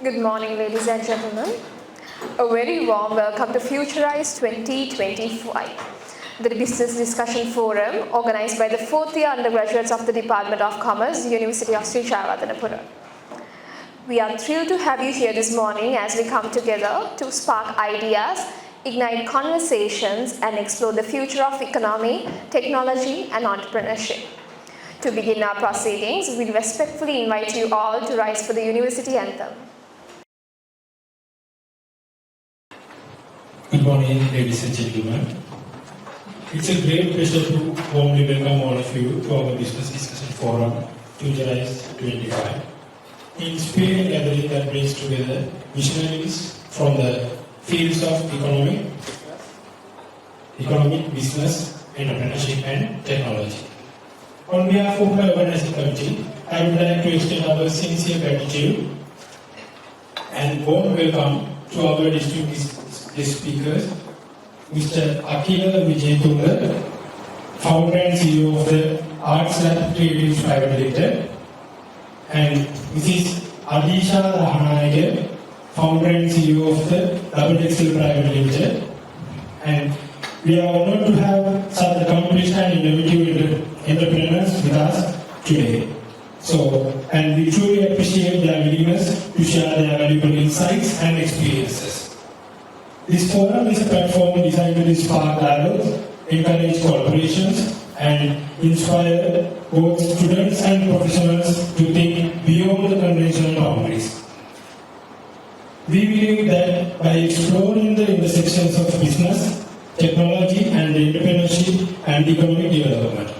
Good morning, ladies and gentlemen. A very warm welcome to Futurize 2025, the business discussion forum organized by the fourth year undergraduates of the Department of Commerce, University of Sri Jayewardenepura. We are thrilled to have you here this morning as we come together to spark ideas, ignite conversations, and explore the future of economy, technology, and entrepreneurship. To begin our proceedings, we respectfully invite you all to rise for the university anthem. Good morning, ladies and gentlemen. It's a great pleasure to warmly welcome all of you to our business discussion forum, Futurize 25. Inspiring gathering that brings together visionaries from the fields of economic, business, entrepreneurship, and technology. On behalf of my organizing committee, I would like to extend our sincere gratitude and warm welcome to our distinguished speakers, Mr. Akhila Wijetunga, founder and CEO of the Artslab Creatives Private Limited, and Mrs. Adhisha Dahanayaka, founder and CEO of the Double XL Private Limited. And we are honored to have such accomplished and innovative entrepreneurs with us today. And we truly appreciate their willingness to share their valuable insights and experiences. This forum is a platform designed to spark dialogue, encourage collaborations, and inspire both students and professionals to think beyond the conventional boundaries. We believe that by exploring the intersections of business, technology, and entrepreneurship and economic development,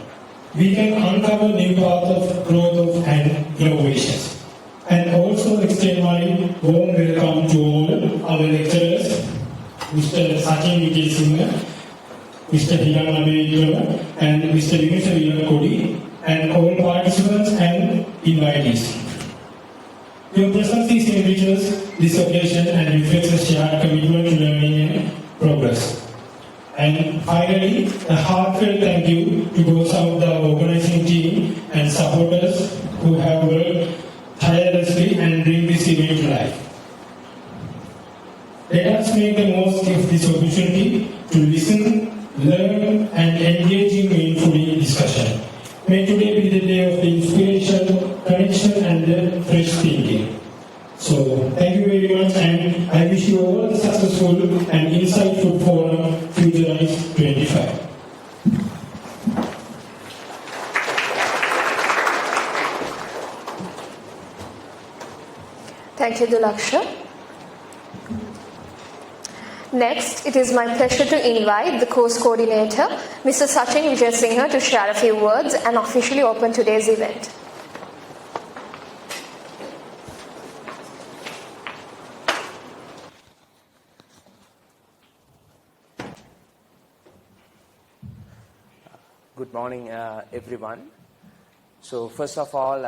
we can uncover new paths of growth and innovations. And also extend my warm welcome to all our lecturers, Mr. Sri Jayewardenepura, Mr. Akhila Wijetunga, and Mr. Kodi, and all participants and invitees. Your presence enriches this occasion and reflects a shared commitment to learning and progress. And finally, a heartfelt thank you to both of the organizing team and supporters who have worked tirelessly and bring this event to life. Let us make the most of this opportunity to listen, learn, and engage in meaningful discussion. May today be the day of the inspiration, connection, and the fresh thinking. So, thank you very much, and I wish you all a successful and insightful forum, Futurize 25. Thank you, Dulaksha. Next, it is my pleasure to invite the course coordinator, Mr. Sri Jayewardenepura, to share a few words and officially open today's event. Good morning, everyone. So first of all,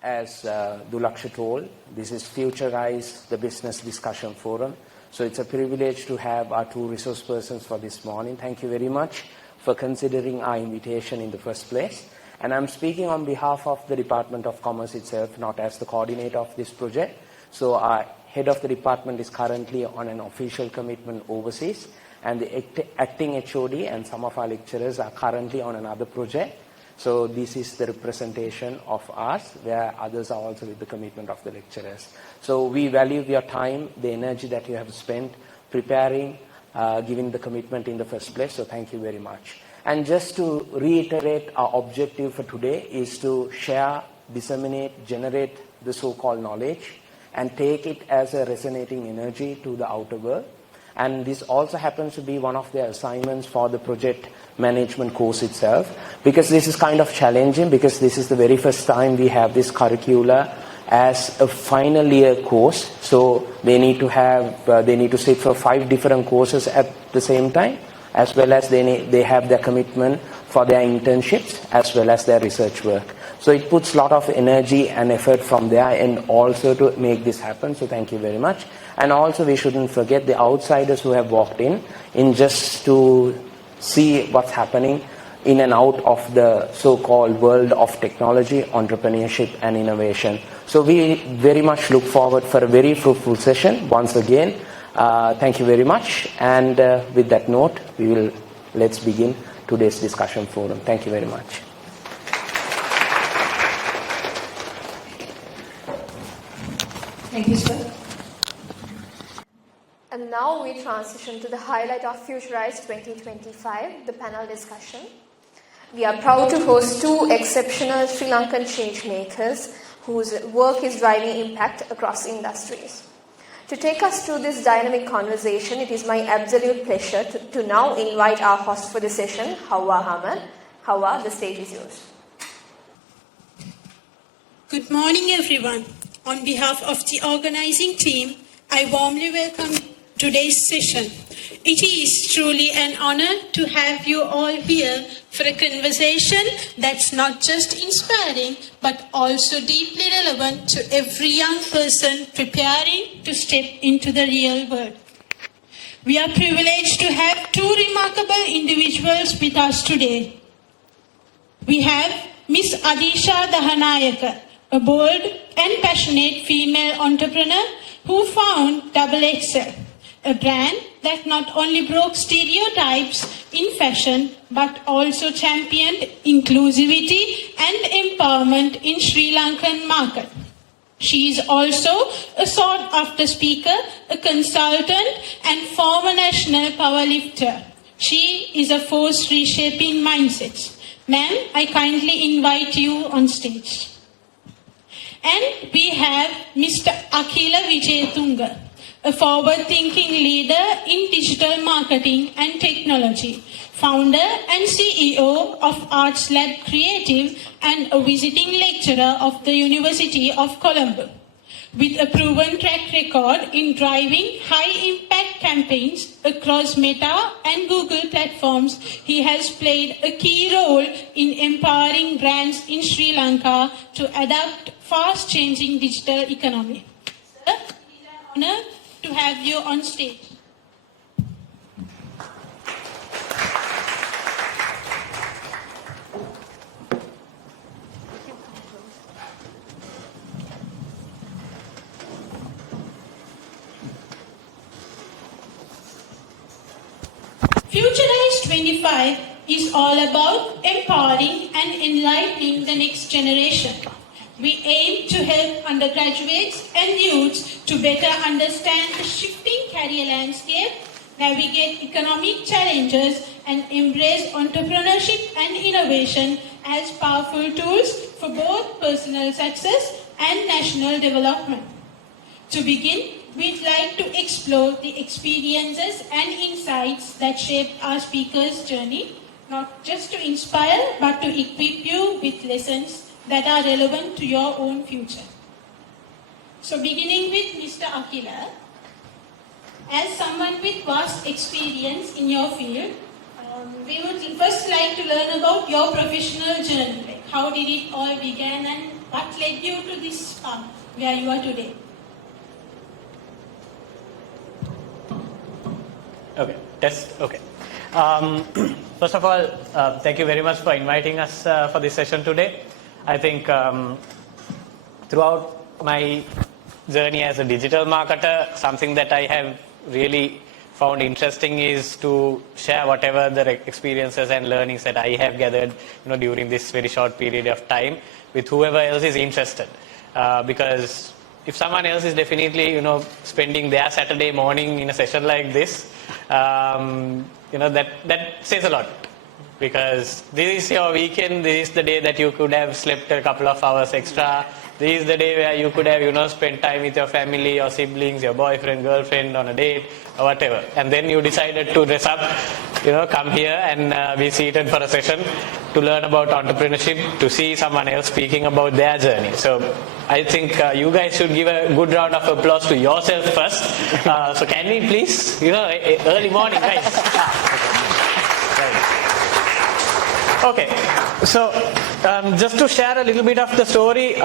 as Dulaksha told, this is Futurize, the Business Discussion Forum. So it's a privilege to have our two resource persons for this morning. Thank you very much for considering our invitation in the first place. And I'm speaking on behalf of the Department of Commerce itself, not as the coordinator of this project. So our head of the department is currently on an official commitment overseas, and the acting HOD and some of our lecturers are currently on another project. So this is the representation of us, where others are also with the commitment of the lecturers. So we value your time, the energy that you have spent preparing, giving the commitment in the first place. So thank you very much. And just to reiterate, our objective for today is to share, disseminate, generate the so-called knowledge, and take it as a resonating energy to the outer world. And this also happens to be one of the assignments for the project management course itself, because this is kind of challenging, because this is the very first time we have this curricula as a final year course. So they need to sit for 5 different courses at the same time, as well as they have their commitment for their internships as well as their research work. So it puts a lot of energy and effort from there and also to make this happen. So thank you very much. And also we shouldn't forget the outsiders who have walked in just to see what's happening. in and out of the so-called world of technology, entrepreneurship and innovation. So we very much look forward for a very fruitful session once again. Thank you very much, and with that note, let's begin today's discussion forum. Thank you very much. Thank you, sir. And now we transition to the highlight of Futurize 2025, the panel discussion. We are proud to host two exceptional Sri Lankan change makers whose work is driving impact across industries. To take us through this dynamic conversation, it is my absolute pleasure to now invite our host for the session, Hawa Ahmed. Hawa, the stage is yours. Good morning, everyone. On behalf of the organizing team, I warmly welcome today's session. It is truly an honor to have you all here for a conversation that's not just inspiring, but also deeply relevant to every young person preparing to step into the real world. We are privileged to have two remarkable individuals with us today. We have Miss Adhisha Dahanayaka, a bold and passionate female entrepreneur who found XXL, a brand that not only broke stereotypes in fashion but also championed inclusivity and empowerment in Sri Lankan market. She is also a sought-after speaker, a consultant and former national powerlifter. She is a force reshaping mindsets. Ma'am, I kindly invite you on stage. And we have Mr. Akhila Wijetunga, a forward-thinking leader in digital marketing and technology, founder and CEO of Artslab Creatives and a visiting lecturer of the University of Colombo. With a proven track record in driving high-impact campaigns across Meta and Google platforms, he has played a key role in empowering brands in Sri Lanka to adapt fast-changing digital economy. Sir, it is an honor to have you on stage. Futurize 25 is all about empowering and enlightening the next generation. We aim to help undergraduates and youths to better understand the shifting career landscape, navigate economic challenges, and embrace entrepreneurship and innovation as powerful tools for both personal success and national development. To begin, we'd like to explore the experiences and insights that shaped our speaker's journey, not just to inspire, but to equip you with lessons that are relevant to your own future. So beginning with Mr. Akhila, as someone with vast experience in your field, we would first like to learn about your professional journey. Like how did it all begin and what led you to this path where you are today? Okay, test, okay. First of all, thank you very much for inviting us for this session today. I think throughout my journey as a digital marketer, something that I have really found interesting is to share whatever the experiences and learnings that I have gathered, during this very short period of time with whoever else is interested. Because if someone else is definitely, spending their Saturday morning in a session like this, that says a lot. Because this is your weekend, this is the day that you could have slept a couple of hours extra. This is the day where you could have, spent time with your family, your siblings, your boyfriend, girlfriend on a date or whatever. And then you decided to dress up, come here and be seated for a session to learn about entrepreneurship, to see someone else speaking about their journey. So I think you guys should give a good round of applause to yourself first. So can we please, early morning, guys. Okay, so just to share a little bit of the story,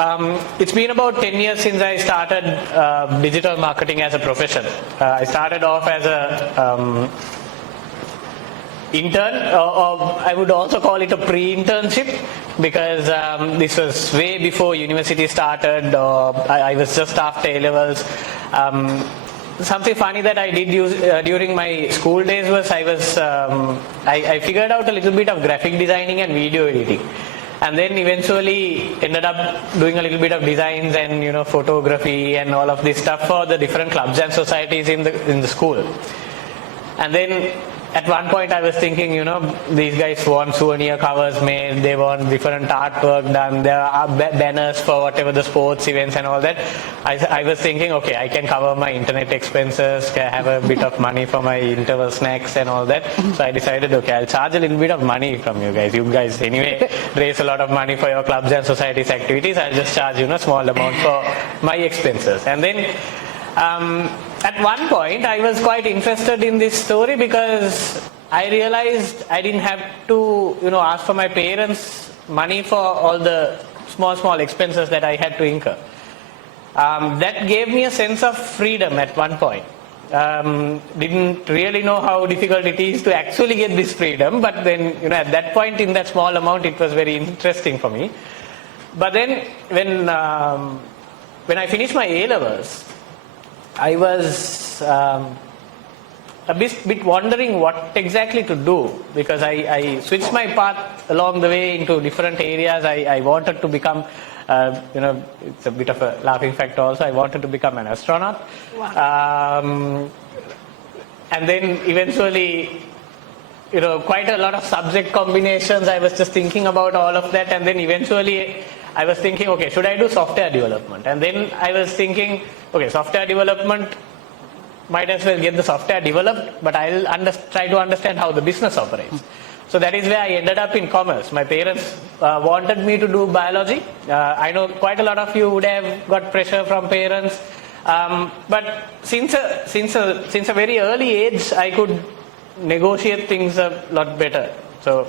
it's been about 10 years since I started digital marketing as a profession. I started off as intern, or I would also call it a pre-internship, because this was way before university started. I was just after A-levels. Something funny that I did during my school days was I figured out a little bit of graphic designing and video editing, and then eventually ended up doing a little bit of designs and photography and all of this stuff for the different clubs and societies in the school. And then at one point I was thinking, these guys want souvenir covers made, they want different artwork done, there are banners for whatever the sports events and all that. I was thinking, okay, I can cover my internet expenses, have a bit of money for my interval snacks and all that. So I decided, okay, I'll charge a little bit of money from you guys. You guys anyway raise a lot of money for your clubs and societies activities. I'll just charge small amount for my expenses. And then at one point, I was quite interested in this story because I realized I didn't have to, ask for my parents money for all the small expenses that I had to incur. That gave me a sense of freedom at one point. Didn't really know how difficult it is to actually get this freedom, but then, at that point in that small amount, it was very interesting for me. But then when I finished my A-levels, I was a bit wondering what exactly to do, because I switched my path along the way into different areas. I wanted to become, it's a bit of a laughing factor also, I wanted to become an astronaut. Wow. And then eventually, quite a lot of subject combinations. I was just thinking about all of that, and then eventually I was thinking, okay, should I do software development? And then I was thinking, okay, software development, might as well get the software developed, but I'll try to understand how the business operates. So that is where I ended up in commerce. My parents wanted me to do biology. I know quite a lot of you would have got pressure from parents. But since a very early age, I could negotiate things a lot better. So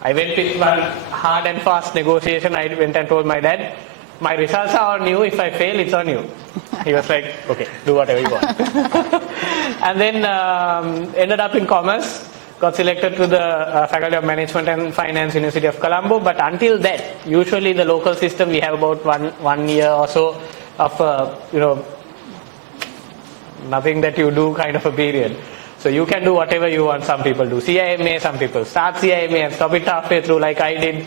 I went with one hard and fast negotiation. I went and told my dad, my results are on you. If I fail, it's on you. He was like, okay, do whatever you want. And then ended up in commerce, got selected to the Faculty of Management and Finance, University of Colombo. But until that, usually the local system, we have about one year or so of, nothing that you do kind of a period. So you can do whatever you want. Some people do CIMA, some people start CIMA and stop it halfway through like I did,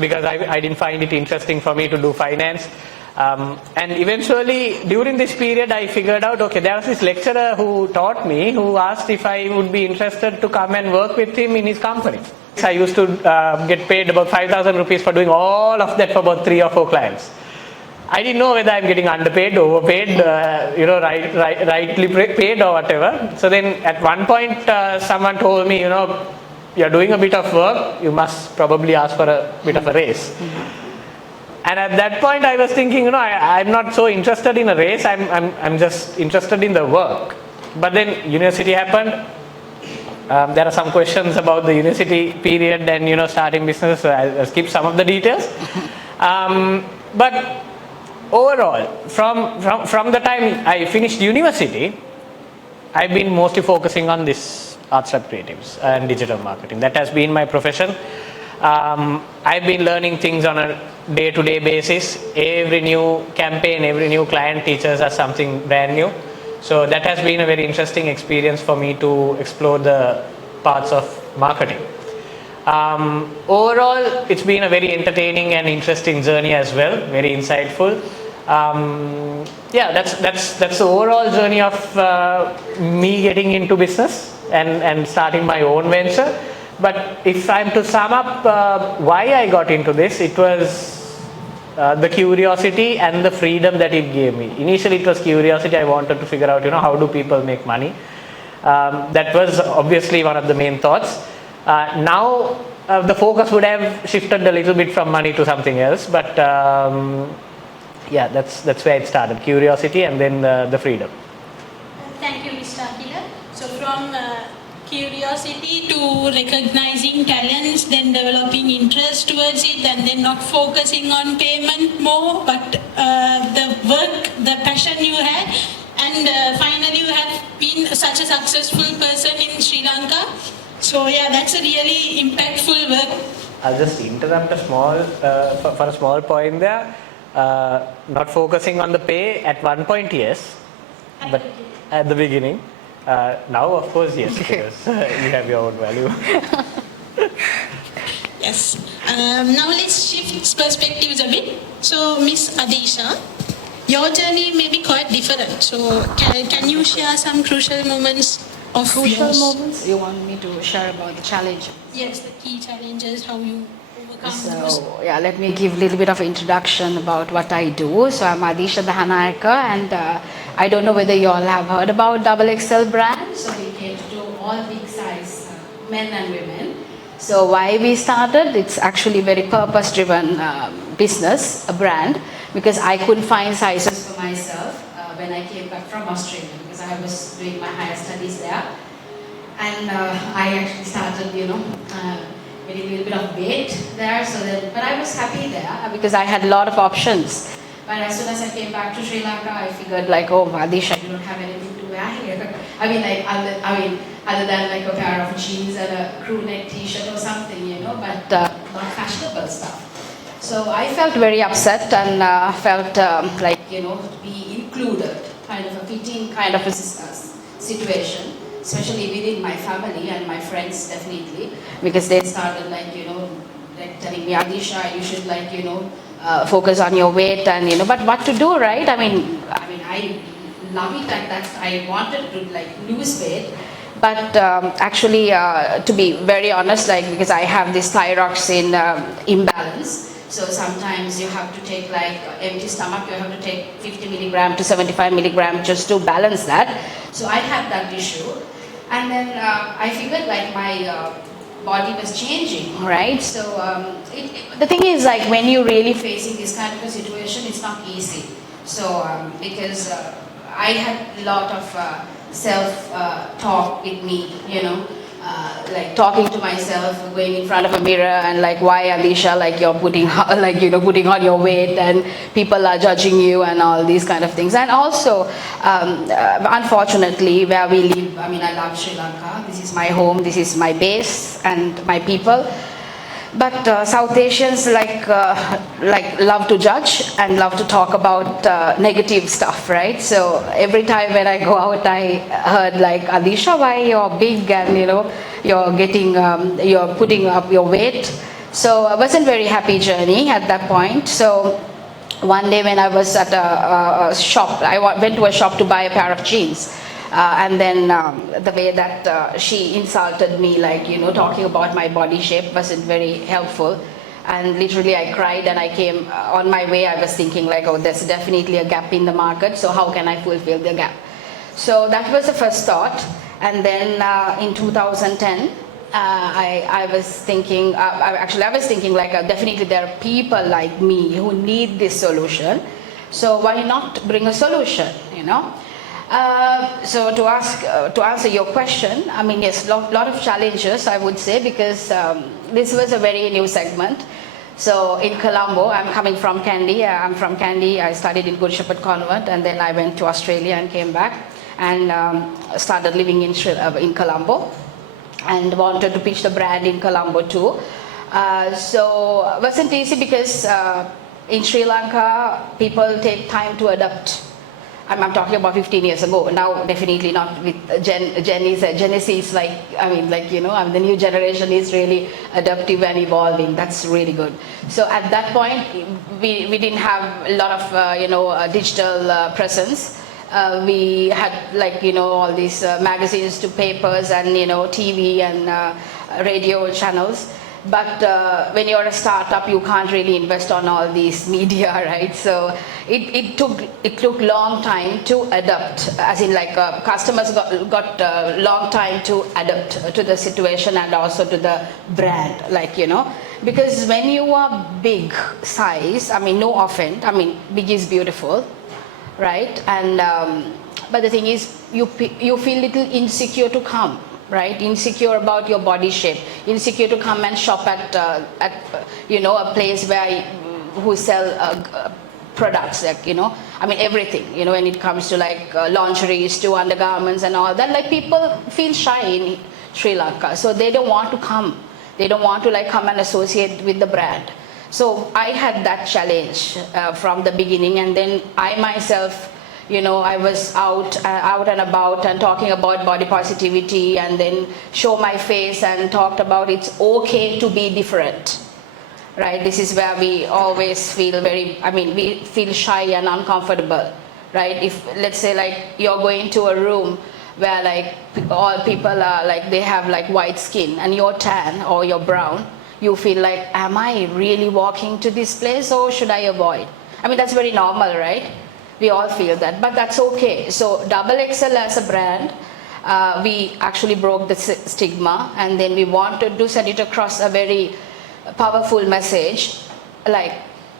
because I didn't find it interesting for me to do finance. And eventually during this period I figured out, okay, there was this lecturer who taught me, who asked if I would be interested to come and work with him in his company. I used to get paid about 5,000 rupees for doing all of that for about 3 or 4 clients. I didn't know whether I'm getting underpaid, overpaid, rightly paid or whatever. So then at one point someone told me, you're doing a bit of work, you must probably ask for a bit of a raise. And at that point I was thinking, I'm not so interested in a raise, I'm just interested in the work. But then university happened. There are some questions about the university period and starting business, so I'll skip some of the details. But overall, from the time I finished university, I've been mostly focusing on this Artslab Creatives and digital marketing. That has been my profession. I've been learning things on a day-to-day basis. Every new campaign, every new client teaches us something brand new. So that has been a very interesting experience for me to explore the parts of marketing. Overall, it's been a very entertaining and interesting journey as well, very insightful. That's the overall journey of me getting into business and starting my own venture. But if I'm to sum up why I got into this, it was the curiosity and the freedom that it gave me. Initially it was curiosity. I wanted to figure out, how do people make money. That was obviously one of the main thoughts. Now the focus would have shifted a little bit from money to something else, but that's where it started, curiosity and then the freedom. Thank you, Mr. Akhila. So from curiosity to recognizing talents, then developing interest towards it, and then not focusing on payment more, but the work, the passion you had, And finally, you have been such a successful person in Sri Lanka. So yeah, that's a really impactful work. I'll just interrupt a small for a small point there. Not focusing on the pay at one point, yes, but at the beginning. Now, of course, yes, because you have your own value. Yes. Now let's shift perspectives a bit. So, Miss Adhisha, your journey may be quite different. So, can you share some crucial moments of yours? Moments? You want me to share about the challenge? Yes, the key challenges, how you overcome those. So, yeah, let me give a little bit of introduction about what I do. So, I'm Adhisha Dahanayaka, and I don't know whether you all have heard about XXL brand. So, we cater to all big size men and women. So, why we started? It's actually very purpose-driven business, a brand, because I couldn't find sizes for myself when I came back from Australia, because I was doing my higher studies there. And I actually started, getting a little bit of weight there. But I was happy there because I had a lot of options. But as soon as I came back to Sri Lanka, I figured like, oh, Adhisha, you don't have anything to wear here. Other than like a pair of jeans and a crew neck T-shirt or something, but not fashionable stuff. So I felt very upset and felt to be included, kind of a fitting kind of a situation, especially within my family and my friends definitely, because they started telling me, Adhisha, you should focus on your weight and but what to do, right? I love it and that I wanted to lose weight. But actually, to be very honest, because I have this thyroxine imbalance, so sometimes you have to take empty stomach, you have to take 50 milligram to 75 milligram just to balance that. So I had that issue, and then I figured my body was changing, right? So the thing is, when you're really facing this kind of a situation, it's not easy. So because I had a lot of self-talk with me, talking to myself, going in front of a mirror and why Adhisha, you're putting on your weight and people are judging you and all these kind of things. And also, unfortunately, where we live, I love Sri Lanka. This is my home, this is my base and my people. But South Asians love to judge and love to talk about negative stuff, right? So every time when I go out, I heard Adhisha, why you're big and you're putting up your weight. So I wasn't very happy journey at that point. So one day when I was at a shop, I went to a shop to buy a pair of jeans. And then the way that she insulted me, talking about my body shape wasn't very helpful. And literally I cried and I came on my way. I was thinking oh, there's definitely a gap in the market. So how can I fulfill the gap? So that was the first thought. And then in 2010, I was thinking, definitely there are people like me who need this solution. So why not bring a solution, So to answer your question, yes, lot of challenges, I would say, because this was a very new segment. So in Colombo, I'm coming from Kandy. I'm from Kandy. I studied in Good Shepherd Convent, and then I went to Australia and came back and started living in Colombo, and wanted to pitch the brand in Colombo too. So it wasn't easy because in Sri Lanka, people take time to adapt. I'm talking about 15 years ago. Now, definitely not with Gen Z is the new generation is really adaptive and evolving. That's really good. So at that point, we didn't have a lot of, digital presence. We had all these magazines to papers and, TV and radio channels. But when you're a startup, you can't really invest on all these media, right? So it took long time to adapt, as in customers got a long time to adapt to the situation and also to the brand, because when you are big size, no offense, big is beautiful, right? And but the thing is, you feel little insecure to come. Right, insecure about your body shape, insecure to come and shop at a place where who sell products I mean, everything, you know, when it comes to like lingeries to undergarments and all that, like people feel shy in Sri Lanka. So they don't want to come. They don't want to like come and associate with the brand. So I had that challenge from the beginning, and then I myself, you know, I was out and about and talking about body positivity, and then show my face and talked about it's okay to be different, right? This is where we always feel we feel shy and uncomfortable, right? If let's say like you're going to a room where like all people are like, they have like white skin and you're tan or you're brown, you feel like, am I really walking to this place or should I avoid? I mean, that's very normal, right? We all feel that, but that's okay. So XXL as a brand, we actually broke the stigma, and then we wanted to send it across a very powerful message, like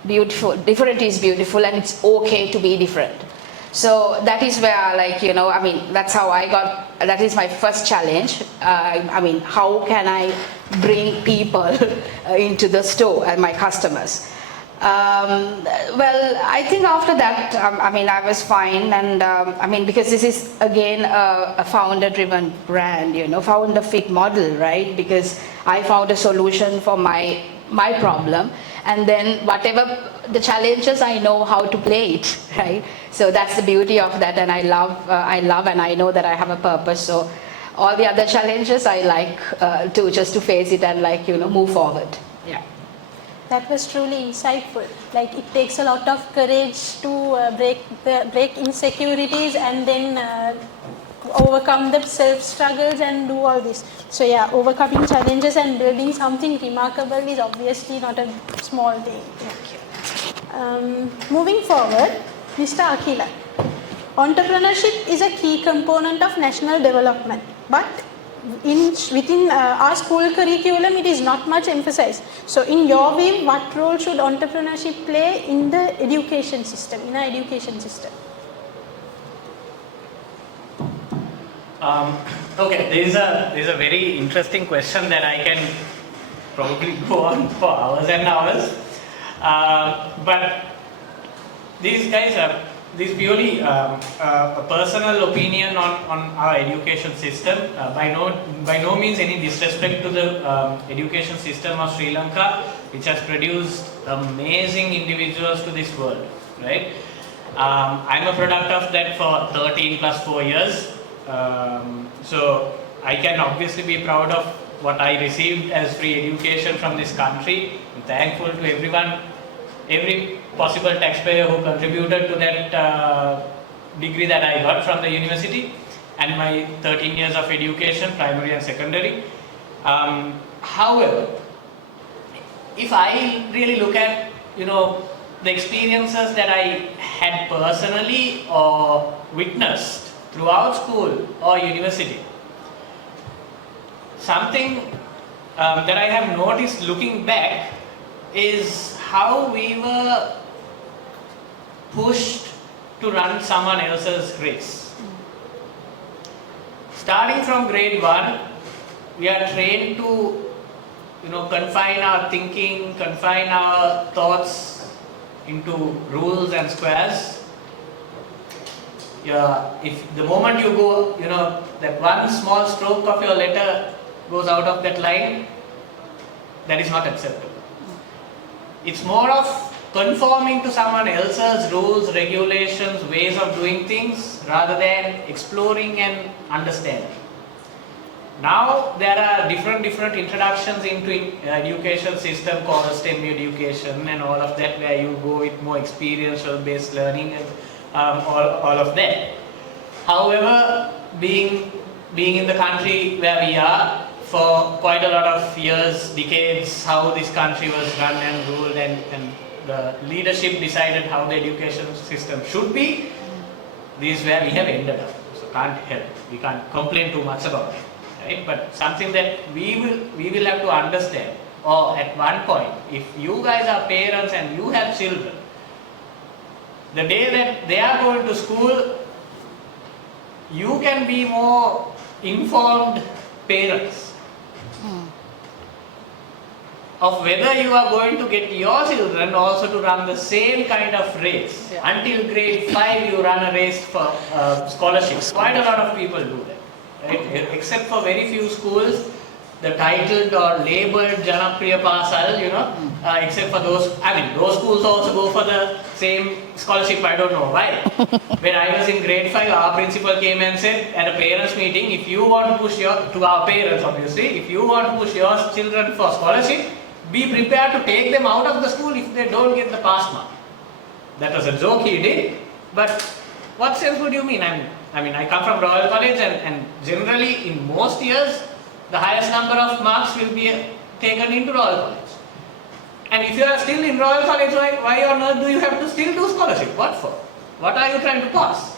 beautiful, different is beautiful, and it's okay to be different. So that is where, like, you know, I mean, that's how I got, that is my first challenge. I mean, how can I bring people into the store and my customers? Well, I think after that, I mean, I was fine, and I mean, because this is again a founder-driven brand, you know, founder-fit model, right? Because I found a solution for my problem, and then whatever the challenges, I know how to play it, right? So that's the beauty of that, and I love, and I know that I have a purpose. So all the other challenges, I like to just to face it and, like, you know, move forward. Yeah. That was truly insightful. Like, it takes a lot of courage to break insecurities and then overcome the self struggles and do all this. So yeah, overcoming challenges and building something remarkable is obviously not a small thing. Moving forward, Mr. Akhila. Entrepreneurship is a key component of national development, but within our school curriculum, it is not much emphasized. So in your view, what role should entrepreneurship play in the education system, in our education system? Okay, this is a very interesting question that I can probably go on for hours and hours. But these guys are, this purely a personal opinion on our education system. By no means any disrespect to the education system of Sri Lanka, which has produced amazing individuals to this world, right? I'm a product of that for 13 plus 4 years. So I can obviously be proud of what I received as free education from this country. I'm thankful to everyone, every possible taxpayer who contributed to that degree that I got from the university and my 13 years of education, primary and secondary. However, if I really look at, you know, the experiences that I had personally or witnessed throughout school or university, something that I have noticed looking back is how we were pushed to run someone else's race. Starting from grade 1, we are trained to, you know, confine our thinking, confine our thoughts into rules and squares. Yeah, if the moment you go, you know, that one small stroke of your letter goes out of that line, that is not acceptable. It's more of conforming to someone else's rules, regulations, ways of doing things rather than exploring and understanding. Now there are different introductions into education system called STEM education and all of that, where you go with more experiential based learning and all of that. However, being in the country where we are for quite a lot of years, decades, how this country was run and ruled, and the leadership decided how the education system should be, this is where we have ended up. So can't help, we can't complain too much about it, right? But something that we will have to understand, or at one point, if you guys are parents and you have children, the day that they are going to school, you can be more informed parents. of whether you are going to get your children also to run the same kind of race. Yeah. Until grade 5 you run a race for scholarships. Quite a lot of people do that. Right? Except for very few schools, the titled or labeled Janapriya Pasal, except for those, those schools also go for the same scholarship, I don't know why. When I was in grade 5, our principal came and said at a parents meeting, if you want to push to our parents obviously, if you want to push your children for scholarship, be prepared to take them out of the school if they don't get the pass mark. That was a joke he did, but what sense would you mean? I come from Royal College and generally in most years, the highest number of marks will be taken into Royal College. And if you are still in Royal College, why on earth do you have to still do scholarship? What for? What are you trying to pass?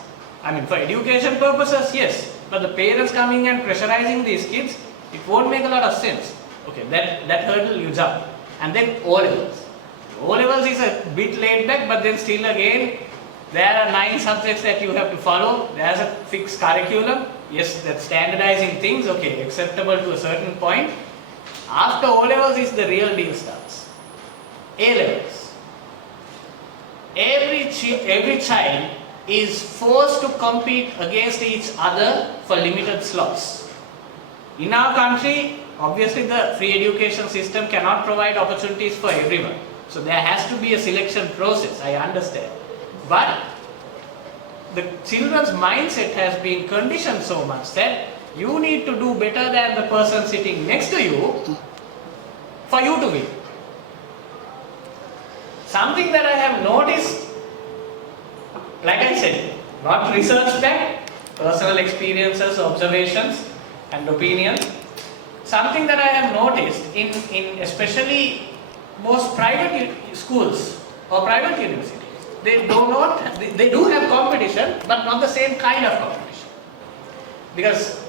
For education purposes, yes. But the parents coming and pressurizing these kids, it won't make a lot of sense. Okay, that hurdle you jump. And then O-levels. O-levels is a bit laid back, but then still again, there are 9 subjects that you have to follow. There's a fixed curriculum. Yes, that's standardizing things, okay, acceptable to a certain point. After O-levels is the real deal starts. A-levels. Every child is forced to compete against each other for limited slots. In our country, obviously the free education system cannot provide opportunities for everyone. So there has to be a selection process, I understand. But the children's mindset has been conditioned so much that you need to do better than the person sitting next to you for you to win. Something that I have noticed, like I said, not research backed, personal experiences, observations and opinions. Something that I have noticed in especially most private schools or private universities, they do have competition, but not the same kind of competition. Because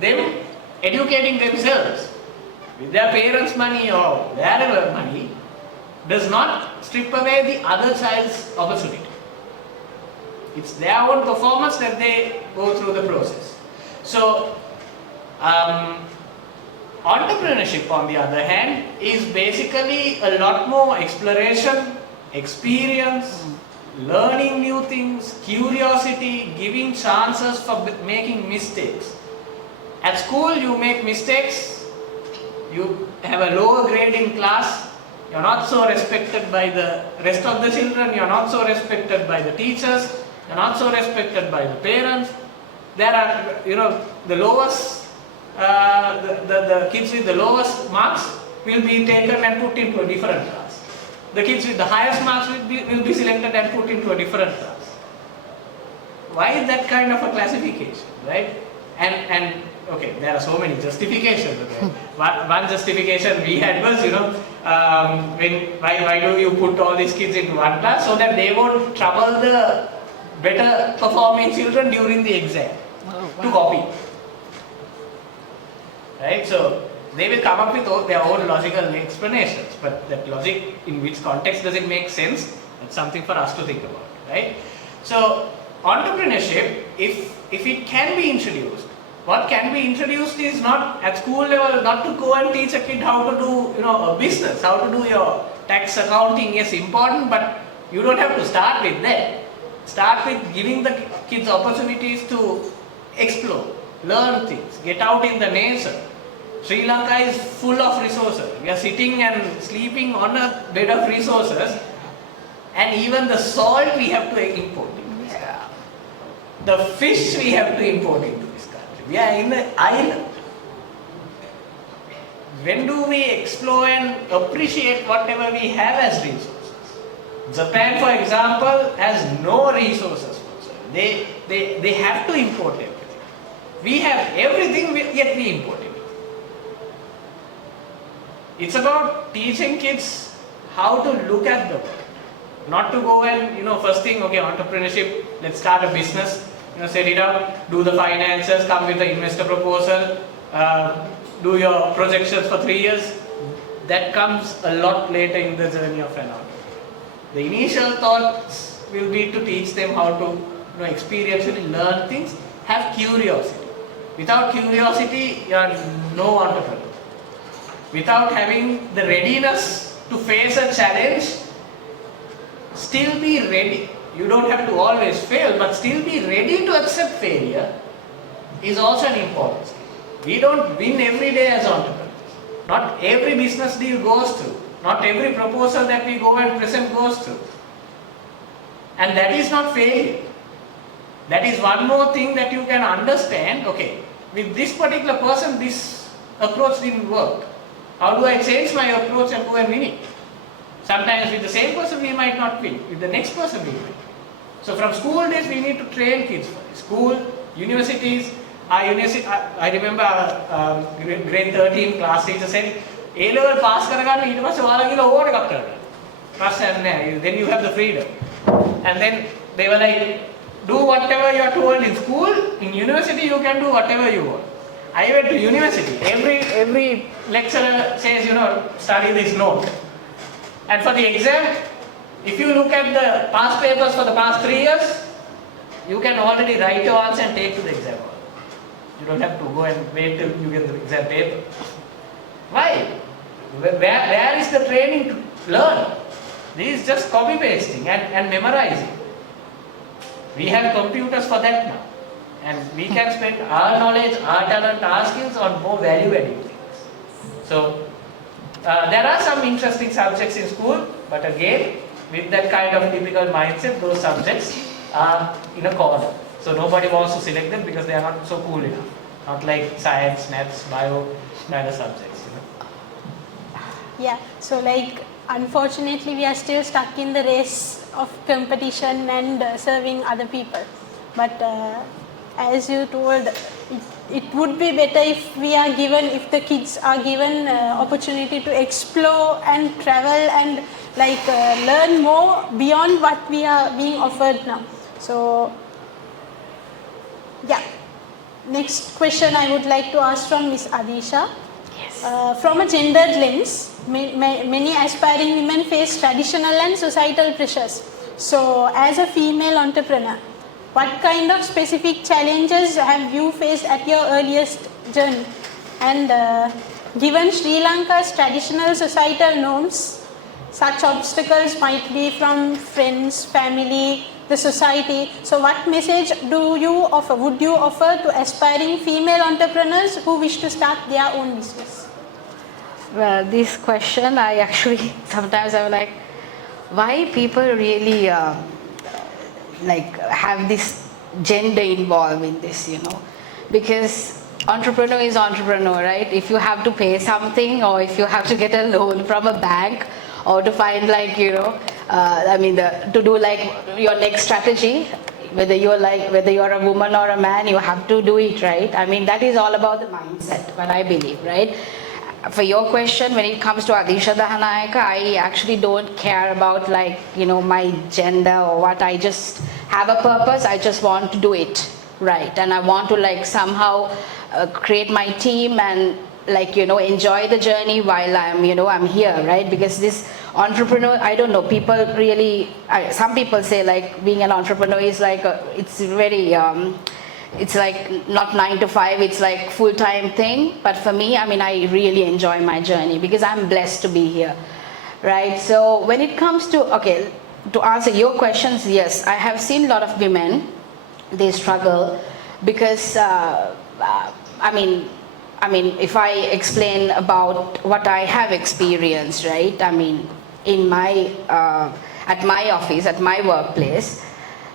them educating themselves with their parents' money or wherever money does not strip away the other child's opportunity. It's their own performance that they go through the process. So, entrepreneurship on the other hand is basically a lot more exploration, experience, learning new things, curiosity, giving chances for making mistakes. At school you make mistakes, you have a lower grade in class, you're not so respected by the rest of the children, you're not so respected by the teachers, you're not so respected by the parents. There are, the lowest, the kids with the lowest marks will be taken and put into a different class. The kids with the highest marks will be selected and put into a different class. Why is that kind of a classification, right? And okay, there are so many justifications. Okay? One justification we had was, why do you put all these kids into one class so that they won't trouble the better performing children during the exam to copy. Right? So they will come up with their own logical explanations, but that logic in which context does it make sense? That's something for us to think about, right? So entrepreneurship, if it can be introduced, what can be introduced is not at school level, not to go and teach a kid how to do a business, how to do your tax accounting. Yes, important, but you don't have to start with that. Start with giving the kids opportunities to explore, learn things, get out in the nature. Sri Lanka is full of resources. We are sitting and sleeping on a bed of resources, and even the salt we have to import into this country. The fish we have to import into this country. We are in the island. When do we explore and appreciate whatever we have as resources? Japan, for example, has no resources whatsoever. They have to import everything. We have everything, yet we import it. It's about teaching kids how to look at the world. Not to go and, first thing, okay, entrepreneurship, let's start a business, set it up, do the finances, come with the investor proposal, do your projections for 3 years. That comes a lot later in the journey of an entrepreneur. The initial thoughts will be to teach them how to experientially learn things, have curiosity. Without curiosity, you are no entrepreneur. without having the readiness to face a challenge, still be ready. You don't have to always fail, but still be ready to accept failure is also an important skill. We don't win every day as entrepreneurs. Not every business deal goes through. Not every proposal that we go and present goes through. And that is not failure. That is one more thing that you can understand. Okay, with this particular person, this approach didn't work. How do I change my approach and go and win it? Sometimes with the same person we might not win. With the next person we win. So from school days we need to train kids for it. School, universities. I remember grade 13 class teacher said, A-level pass කරගන්න ඊට පස්සේ ඔයාලා ගිහලා ඕන එකක් කරන්න. ප්‍රශ්නයක් නැහැ. Then you have the freedom. And then they were like, do whatever you are told in school. In university you can do whatever you want. I went to university. Every lecturer says, study this note. And for the exam, if you look at the past papers for the past 3 years, you can already write your answer and take to the exam hall. You don't have to go and wait till you get the exam paper. Why? Where is the training to learn? This is just copy pasting and memorizing. We have computers for that now. And we can spend our knowledge, our talent, our skills on more value-adding things. So, there are some interesting subjects in school, but again, with that kind of typical mindset, those subjects are in a corner. So nobody wants to select them because they are not so cool enough. Not like science, maths, bio kind of subjects. Yeah, so unfortunately we are still stuck in the race of competition and serving other people. But as you told, it would be better if the kids are given opportunity to explore and travel and learn more beyond what we are being offered now. So, yeah. Next question I would like to ask from Ms. Adhisha. Yes. From a gendered lens, many aspiring women face traditional and societal pressures. So, as a female entrepreneur, what kind of specific challenges have you faced at your earliest journey? And given Sri Lanka's traditional societal norms, such obstacles might be from friends, family, the society. So what message would you offer to aspiring female entrepreneurs who wish to start their own business? Well, this question, I actually, sometimes I'm like, why people really have this gender involved in this, because entrepreneur is entrepreneur, right? If you have to pay something, or if you have to get a loan from a bank, or to find to do your next strategy, whether you're a woman or a man, you have to do it, right? That is all about the mindset, what I believe, right? For your question, when it comes to Adhisha Dahanayaka, I actually don't care about my gender or what. I just have a purpose. I just want to do it right, and I want to somehow create my team and enjoy the journey while I'm here, right? Because this entrepreneur, I don't know, people really, some people say being an entrepreneur is it's very, it's not 9 to 5, it's full-time thing. But for me, I really enjoy my journey because I'm blessed to be here, right? So when it comes to, to answer your questions, yes, I have seen a lot of women, they struggle because, if I explain about what I have experienced, right? In my, at my office, at my workplace,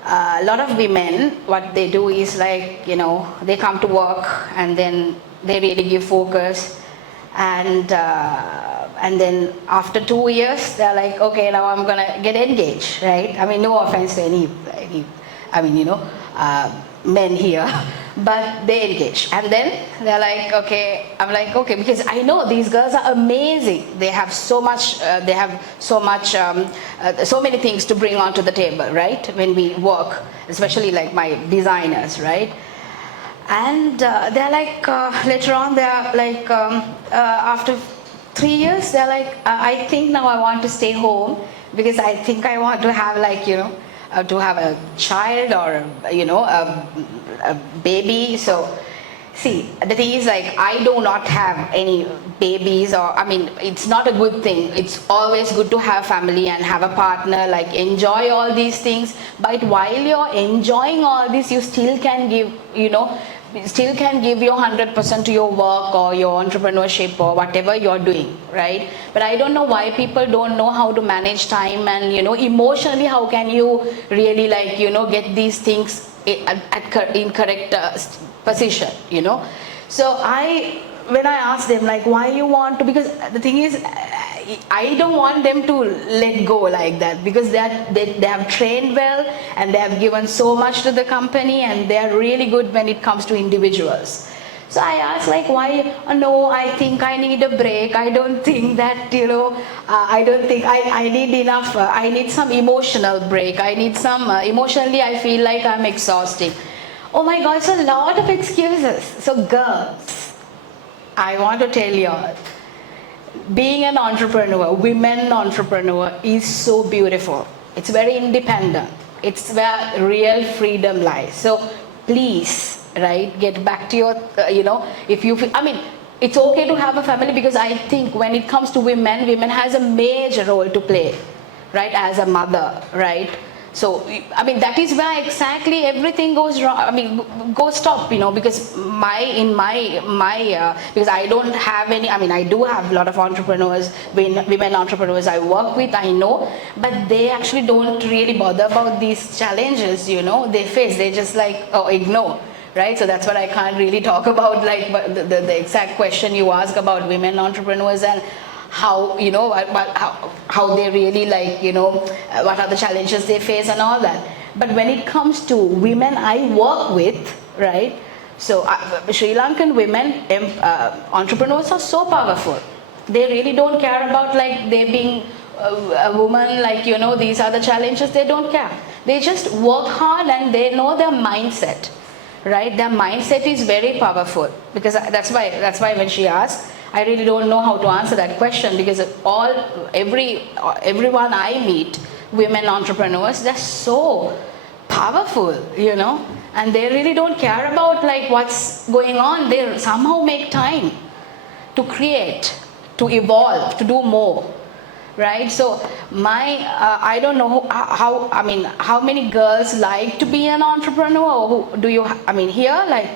a lot of women, what they do is they come to work and then they really give focus, and then after 2 years, they're like, okay, now I'm gonna get engaged, right? No offense to any men here, but they engage, and then they're like, okay, I'm like, okay, because I know these girls are amazing. They have so much, so many things to bring onto the table, right? When we work, especially my designers, right? And they're like, later on, they're like, after 3 years, they're like, I think now I want to stay home because I think I want to have to have a child or a baby. So See, the thing is like, I do not have any babies or, I mean, it's not a good thing. It's always good to have family and have a partner, like enjoy all these things. But while you're enjoying all this, you still can give, still can give your 100% to your work or your entrepreneurship or whatever you're doing, right? But I don't know why people don't know how to manage time and, emotionally, how can you really like, get these things in correct position, So when I asked them like, why you want to, because the thing is, I don't want them to let go like that, because they have trained well and they have given so much to the company and they are really good when it comes to individuals. So I asked like, why? No, I think I need a break. I don't think that, I don't think I need enough. I need some emotional break. I need some, emotionally I feel like I'm exhausting. Oh my God, it's a lot of excuses. So girls, I want to tell you all, being an entrepreneur, women entrepreneur is so beautiful. It's very independent. It's where real freedom lies. So please, right, get back to your, if you feel, I mean, it's okay to have a family, because I think when it comes to women has a major role to play, right, as a mother, right? So, I mean, that is where exactly everything goes wrong. I mean, goes stop, because because I don't have any, I mean, I do have a lot of entrepreneurs, women entrepreneurs I work with, I know, but they actually don't really bother about these challenges, they face. They just like, ignore. Right, so that's what I can't really talk about, like the exact question you ask about women entrepreneurs and how, how they really like, what are the challenges they face and all that. But when it comes to women I work with, right, so Sri Lankan women entrepreneurs are so powerful. They really don't care about like they being a woman, like, these are the challenges. They don't care. They just work hard and they know their mindset. Right, their mindset is very powerful, because that's why when she asked, I really don't know how to answer that question, because everyone I meet, women entrepreneurs, they're so powerful, and they really don't care about like what's going on. They somehow make time to create, to evolve, to do more. Right, so I don't know how many girls like to be an entrepreneur, or who do you, I mean, here, like,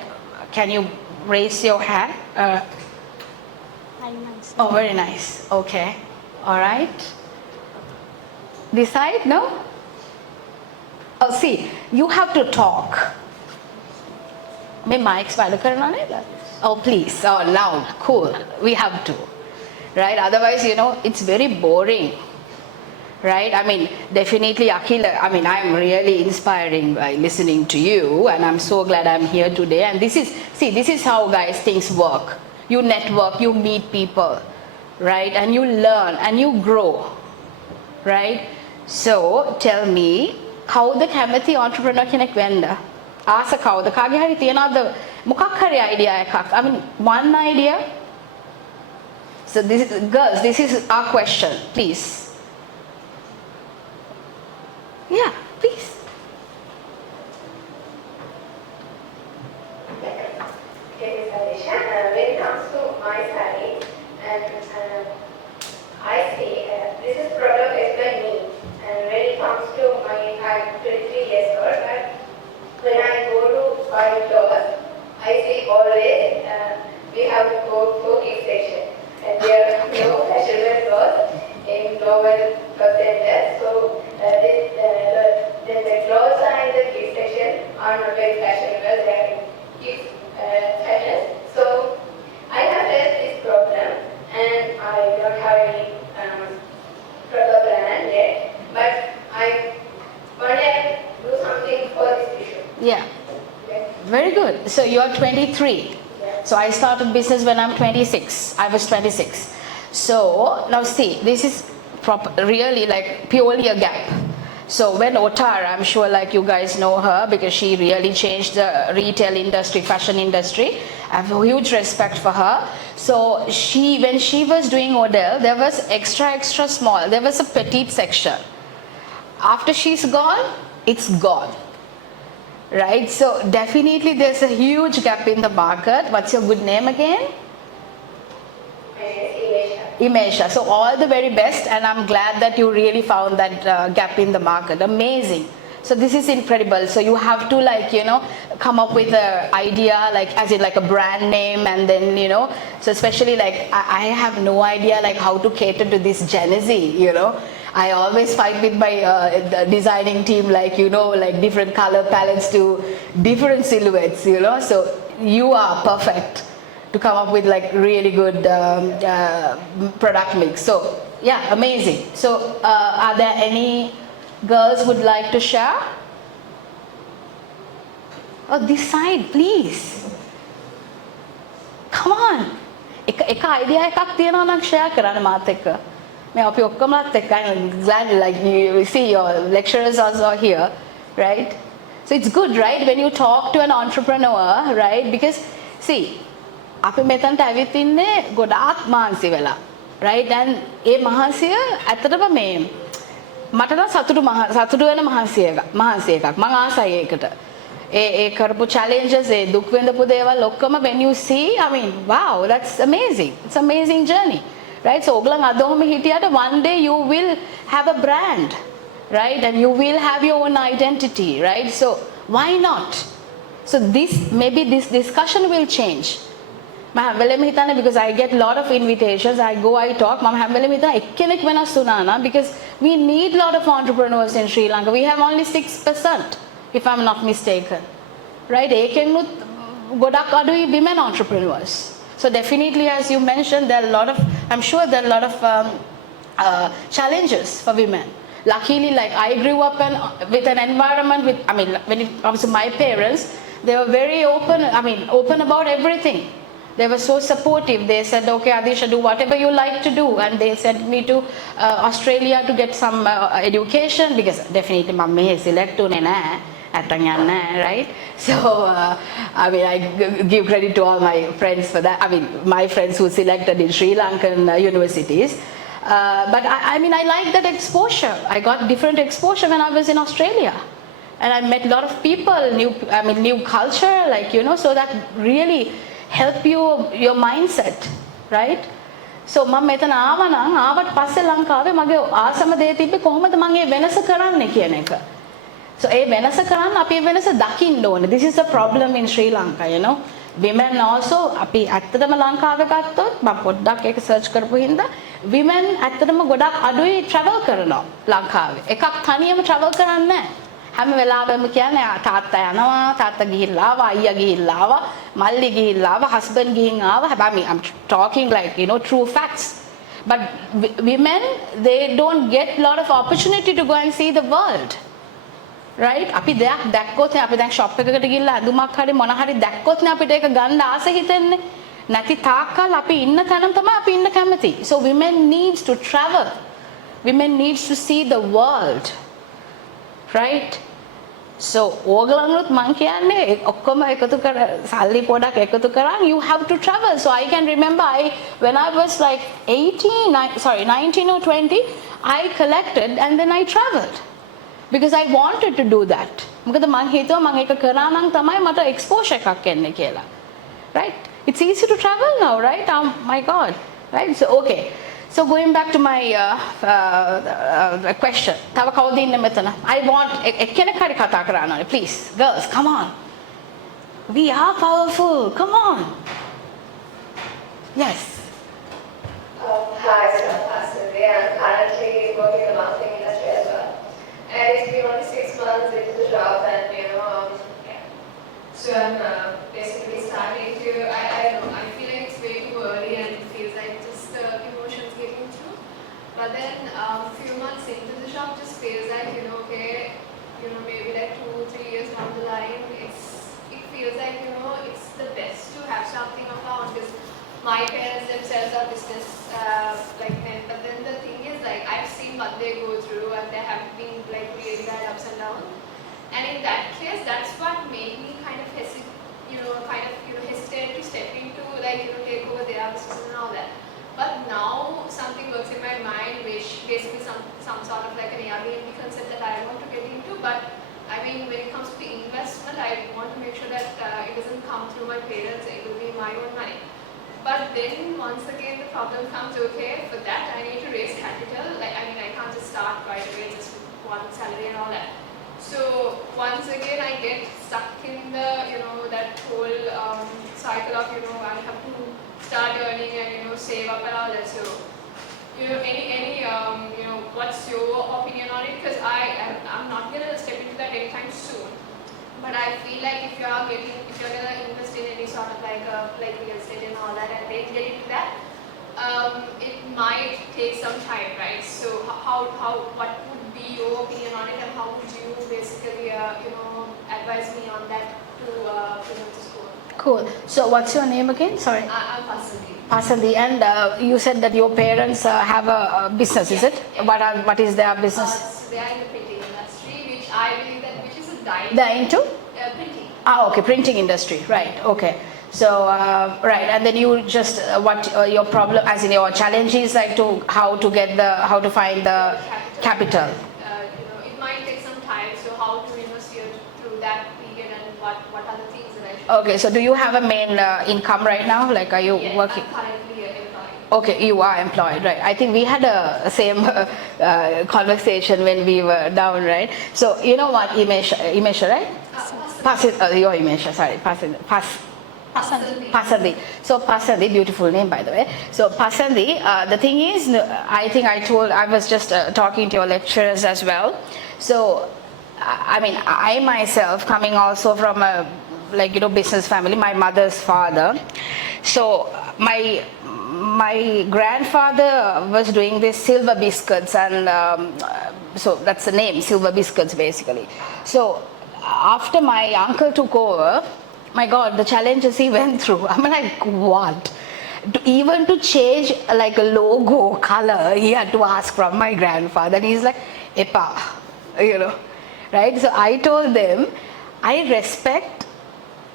can you raise your hand? Oh, very nice. Okay, all right. This side, no? Oh, see, you have to talk. May mics value karna nahi? Oh, please. Oh, loud, cool. We have to. Right, otherwise, it's very boring. Right, I mean, definitely, Akhila, I mean, I'm really inspiring by listening to you, and I'm so glad I'm here today. And this is how, guys, things work. You network, you meet people, right, and you learn and you grow, right? So tell me, kawuda kamathi entrepreneur kenek wenna? Asa kawuda? Kage hari tiyanada mokak hari idea ekak? I mean, one idea. So girls, this is our question, please. Yeah, please. Okay, Adhisha. When it comes to my study, and I see this is product as by me. And when it comes to I'm 23 years old, but when I go to buy clothes, I see always we have to go for gift section. And there are no fashionable clothes in global clothes centers. So the clothes are in the gift section are not very fashionable. They are in gift fashion. So I have faced this problem, and I don't have any product plan yet. But I want to do something for this issue. Yeah. Very good. So you are 23. So I started business when I'm 26. I was 26. So now see, this is really like purely a gap. So when Otar, I'm sure like you guys know her, because she really changed the retail industry, fashion industry. I have a huge respect for her. So when she was doing Odell, there was extra small. There was a petite section. After she's gone, it's gone. right? So definitely there's a huge gap in the market. What's your good name again? Imesha. So all the very best, and I'm glad that you really found that gap in the market. Amazing. So this is incredible. So you have to, like, you know, come up with an idea, like as in like a brand name, and then, you know, so especially like I have no idea like how to cater to this Gen Z, you know. I always fight with my designing team, like, you know, like different color palettes to different silhouettes, you know. So you are perfect to come up with like really good product mix. So yeah, amazing. So are there any girls would like to share? Oh, this side, please. Come on. එක idea එකක් තියෙනවා නම් share කරන්න මාත් එක්ක. මේ අපි ඔක්කොමත් එක්ක I'm glad like you see your lecturers also are here, right? So it's good, right, when you talk to an entrepreneur, right? Because see, අපි මෙතනට ඇවිත් ඉන්නේ ගොඩාක් මහන්සි වෙලා, right? And ඒ මහන්සිය ඇත්තටම මේ මට නම් සතුටු වෙන මහන්සි එකක් මම ආසයි ඒකට. ඒ කරපු challenges, ඒ දුක් විඳපු දේවල් ඔක්කොම when you see, I mean, wow, that's amazing. It's an amazing journey, right? So ඔයගොල්ලන් අද ඔහොම හිටියට one day you will have a brand, right? And you will have your own identity, right? So why not? So maybe this discussion will change. Because I get a lot of invitations, I go, I talk, because we need a lot of entrepreneurs in Sri Lanka. We have only 6%, if I'm not mistaken, right? Women entrepreneurs. So definitely, as you mentioned, there are a lot of, I'm sure there are a lot of challenges for women. Luckily, like I grew up with an environment with, I mean, when it comes to my parents, they were very open about everything. They were so supportive. They said, okay, Adhisha, do whatever you like to do. And they sent me to Australia to get some education, because definitely mummy select to right? So, I mean, I give credit to all my friends for that. I mean, my friends who selected in Sri Lankan universities. But I mean, I like that exposure. I got different exposure when I was in Australia. And I met a lot of people, new culture, like, you know, so that really help your mindset, right? So මම මෙතන ආවා නම් ආවට පස්සේ ලංකාවේ මගේ ආසම දේ තිබ්බේ කොහොමද මම ඒ වෙනස කරන්නේ කියන එක. So ඒ වෙනස කරන්න අපි ඒ වෙනස දකින්න ඕනේ. This is the problem in Sri Lanka, you know. Women also, අපි ඇත්තටම ලංකාවේ ගත්තොත් මම පොඩ්ඩක් ඒක සර්ච් කරපු හින්දා women ඇත්තටම ගොඩක් අඩුයි travel කරනවා ලංකාවේ. එකක් තනියම travel කරන්නේ නැහැ. හැම වෙලාවෙම කියන්නේ තාත්තා යනවා, තාත්තා ගිහිල්ලා ආවා, අයියා ගිහිල්ලා ආවා, මල්ලි ගිහිල්ලා ආවා, husband ගිහින් ආවා. හැබැයි I'm talking like, you know, true facts. But women, they don't get a lot of opportunity to go and see the world. Right? අපි දෙයක් දැක්කොත් අපි දැන් shop එකකට ගිහිල්ලා අඳුමක් හරි මොන හරි දැක්කොත් නේ අපිට ඒක ගන්න ආස හිතෙන්නේ. නැති තාක්කල් අපි ඉන්න තැනම තමයි අපි ඉන්න කැමති. So women needs to travel. Women needs to see the world. Right? So ඕගලන්නුත් මං කියන්නේ ඔක්කොම එකතු කර සල්ලි පොඩක් එකතු කරන් you have to travel. So I can remember when I was like 19 or 20, I collected and then I traveled because I wanted to do that. මොකද මං හිතුවා මං ඒක කරා නම් තමයි මට exposure එකක් එන්නේ කියලා. Right? It's easy to travel now, right? Oh my God. Right? So okay. So going back to my question, තව කවුද ඉන්නේ මෙතන? I want එක්කෙනෙක් හරි කතා කරන්න ඕනේ, please. Girls, come on. We are powerful. Come on. Yes. Hi, I'm currently working in the marketing industry as well. And it's been only 6 months into the job, and so I'm basically starting to, I don't know, I feel like it's way too early and it feels like just emotions getting through. But then a few months into the job just feels like, okay, maybe like 2-3 years down the line, it feels like, it's the best to have something of our own, because my parents themselves are business like men. But then the thing is, like, I've seen what they go through, and there have been like really bad ups and downs. And in that case, that's what made me kind of hesitate to step into, like, take over their business and all that. But now something works in my mind, which basically some sort of like an Airbnb concept that I want to get into. But I mean, when it comes to investment, I want to make sure that it doesn't come through my parents, it will be my own money. But then once again the problem comes, okay, for that I need to raise capital. Like, I mean, I can't just start right away just with one salary and all that. So once again I get stuck in the, that whole cycle of, I have to start earning and, save up and all that. So, any what's your opinion on it? Because I'm not going to step into that anytime soon. But I feel like if you're going to invest in any sort of like real estate and all that and then get into that, it might take some time, right? So what would be your opinion on it, and how would you basically, advise me on that to school? Cool. So what's your name again? Sorry. I'm Pasandi. Pasandi, and you said that your parents have a business, is it? Yeah. What is their business? So they are in the printing industry, which I believe which is a dye. They're into? Printing. Okay, printing industry, right, okay. So, right, and then you just, what your problem, as in your challenge is like how to find the capital. It might take some time, so how to, steer through that period, and what are the things that I should Okay, so do you have a main income right now? Like, are you working? I'm currently employed. Okay, you are employed, right. I think we had a same conversation when we were down, right? So, you know what, Imesha, right? Your Imesha, sorry, Pasandi. So Pasandi, beautiful name by the way. So Pasandi, the thing is, I think I was just talking to your lecturers as well. So, I mean, I myself coming also from a business family, my mother's father. So my grandfather was doing this silver biscuits, and so that's the name, silver biscuits basically. So after my uncle took over, my God, the challenges he went through. I'm like, what? Even to change like a logo color, he had to ask from my grandfather. And he's like, Epa, right? So I told them, I respect,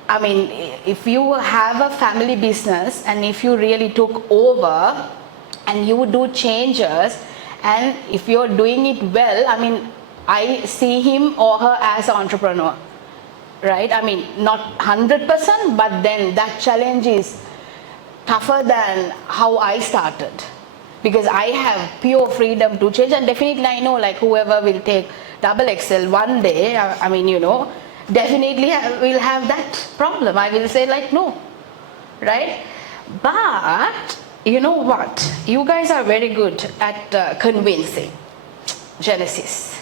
I mean, if you have a family business and if you really took over and you do changes, and if you're doing it well, I mean, I see him or her as an entrepreneur. Right? I mean, not 100%, but then that challenge is tougher than how I started, because I have pure freedom to change, and definitely I know like whoever will take XXL one day, I mean, definitely will have that problem. I will say like no, right? But you know what? You guys are very good at convincing. Genesis.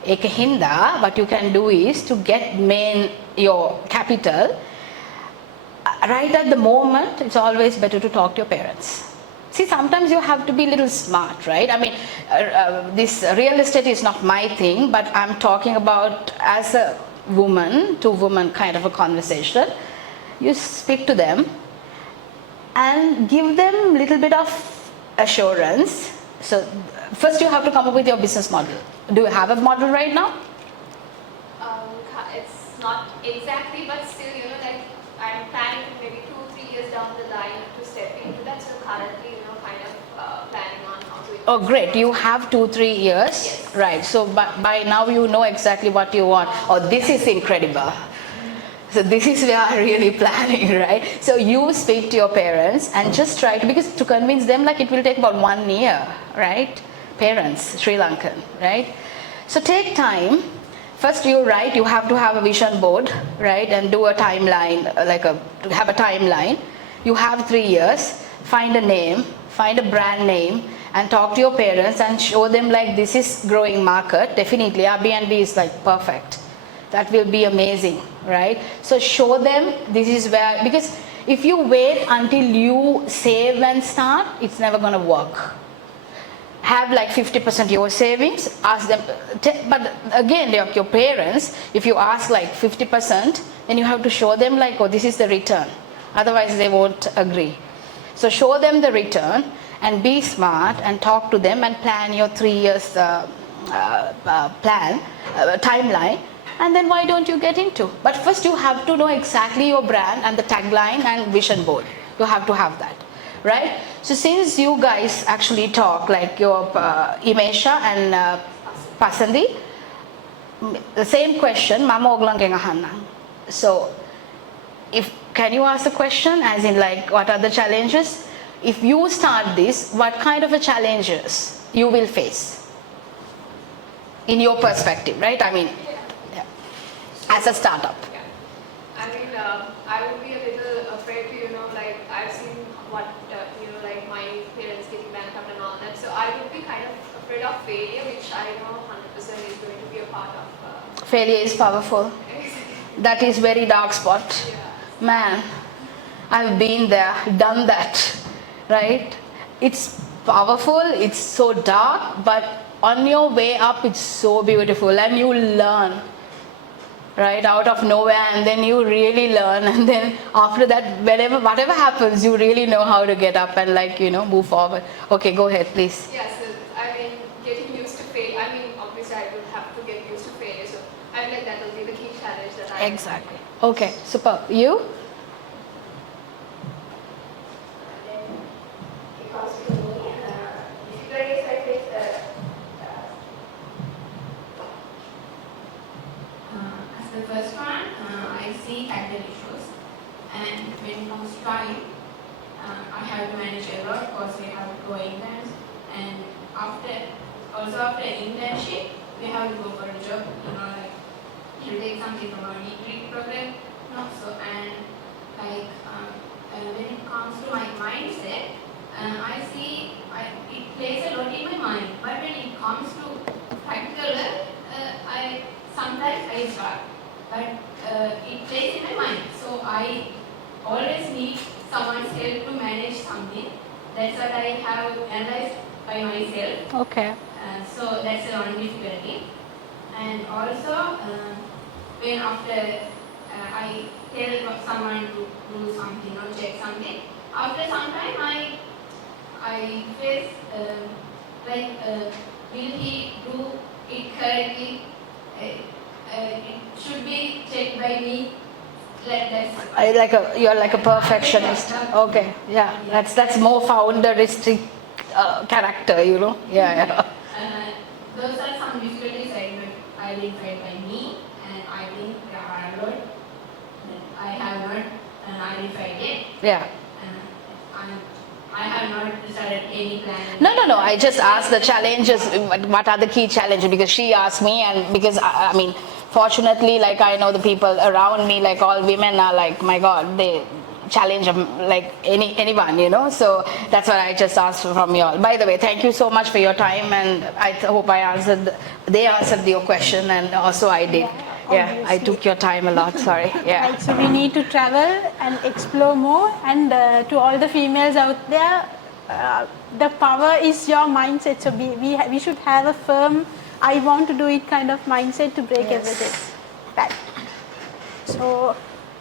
What you can do is to get your capital. Right at the moment, it's always better to talk to your parents. See, sometimes you have to be a little smart, right? I mean, this real estate is not my thing, but I'm talking about as a woman to woman kind of a conversation. You speak to them and give them a little bit of assurance. So first you have to come up with your business model. Do you have a model right now? It's not exactly, but still, like I'm planning to maybe 2-3 years down the line to step into that. So currently, kind of planning on how to. Oh, great! You have 2-3 years, yes. Right? So by now you know exactly what you want. Oh, this is incredible. So this is where I'm really planning, right? So you speak to your parents and just try to, because to convince them, like it will take about 1 year, right? Parents, Sri Lankan, right? So take time. First you write, you have to have a vision board, right? And do a timeline, have a timeline. You have 3 years, find a name, find a brand name, and talk to your parents and show them like this is growing market. Definitely Airbnb is like perfect. That will be amazing, right? So show them this is where, because if you wait until you save and start, it's never going to work. Have like 50% your savings, ask them, but again, your parents, if you ask like 50%, then you have to show them like, oh, this is the return. Otherwise they won't agree. So show them the return and be smart and talk to them and plan your 3 years timeline. And then why don't you get into? But first you have to know exactly your brand and the tagline and vision board. You have to have that, right? So since you guys actually talk like your Imesha and Pasandi, the same question, Mama Oglang Ahanna. So, can you ask the question as in like what are the challenges? If you start this, what kind of a challenges you will face in your perspective, right? I mean, yeah. As a startup. Yeah. I mean, I would be a little afraid to, like I've seen what, like my parents getting bankrupt and all that. So I would be kind of afraid of failure, which I know 100% is going to be a part of. Failure is powerful. That is very dark spot. Yeah. Man, I've been there, done that, right? It's powerful, it's so dark, but on your way up, it's so beautiful, and you learn, right, out of nowhere, and then you really learn, and then after that, whatever happens, you really know how to get up and move forward. Okay, go ahead, please. Yeah, so I mean, getting used to failure. I mean, obviously, I will have to get used to failure. So I feel like that will be the key challenge that I. Exactly. Okay, super. You? It comes to me, difficulties I face as the first one, I see capital issues, and when it comes to time, I have to manage a lot because we have to go interns, and after internship, we have to go for a job, like to take something from our degree program, so and when it comes to my mindset, I see it plays a lot in my mind, but when it comes to practical work, sometimes I start, but it plays in my mind, so I always need someone's help to manage something. That's what I have analyzed by myself. Okay. So that's one difficulty. And also, when after I tell someone to do something or check something, after some time I face will he do it correctly? It should be checked by me. You're like a perfectionist. Okay, yeah, that's more founderistic character, Yeah. Those are some difficulties identified by me, and I think there are a lot that I have not identified it. Yeah. I have not started any plan. No. I just asked the challenges. What are the key challenges? Because she asked me, and because I mean, fortunately, like I know the people around me, like all women are like, my God, they challenge like anyone, So that's what I just asked from you all. By the way, thank you so much for your time, and I hope they answered your question, and also I did. Yeah, I took your time a lot. Sorry. Yeah. Right, so we need to travel and explore more, and to all the females out there, the power is your mindset. So we should have a firm, I want to do it kind of mindset to break everything. Right. So,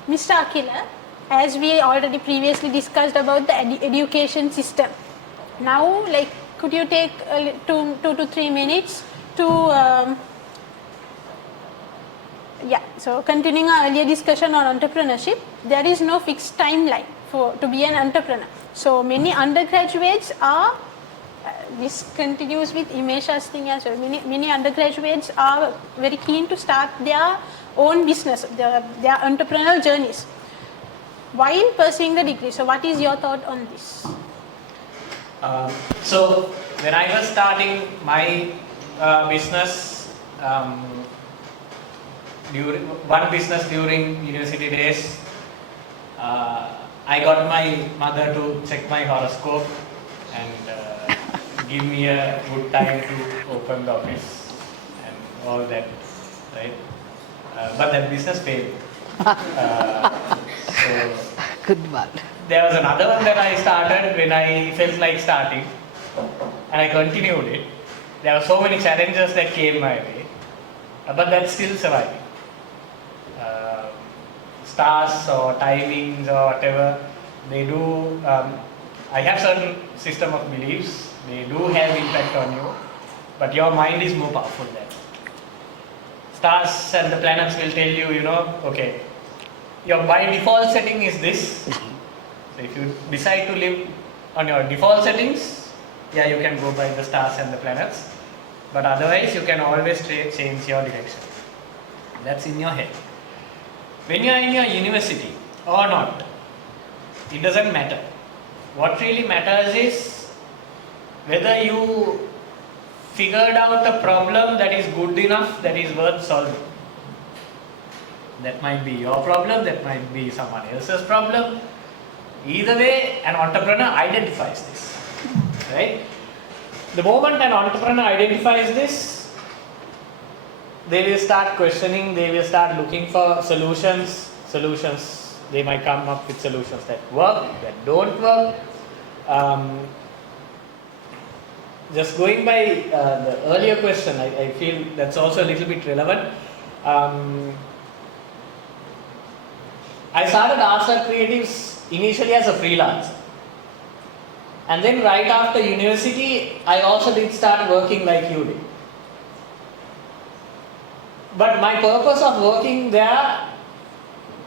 Mr. Akhila, as we already previously discussed about the education system, now could you take 2 to 3 minutes to so continuing our earlier discussion on entrepreneurship, there is no fixed timeline to be an entrepreneur. So many undergraduates are, this continues with Imesha's thing as well, many undergraduates are very keen to start their own business, their entrepreneurial journeys while pursuing the degree. So what is your thought on this? So when I was starting my business, during university days, I got my mother to check my horoscope and give me a good time to open the office and all that, right? But that business failed. So Good one. there was another one that I started when I felt like starting, and I continued it. There were so many challenges that came my way, but that's still surviving. Stars or timings or whatever, they do, I have certain system of beliefs, they do have impact on you, but your mind is more powerful than that. Stars and the planets will tell you, okay, your by default setting is this. So if you decide to live on your default settings, you can go by the stars and the planets, but otherwise you can always change your direction. That's in your head. when you are in your university or not, it doesn't matter. What really matters is whether you figured out a problem that is good enough, that is worth solving. That might be your problem, that might be someone else's problem. Either way, an entrepreneur identifies this, right? The moment an entrepreneur identifies this, they will start questioning, they will start looking for solutions. They might come up with solutions that work, that don't work. Just going by the earlier question, I feel that's also a little bit relevant. I started Artslab Creatives initially as a freelancer. And then right after university, I also did start working like you did. But my purpose of working there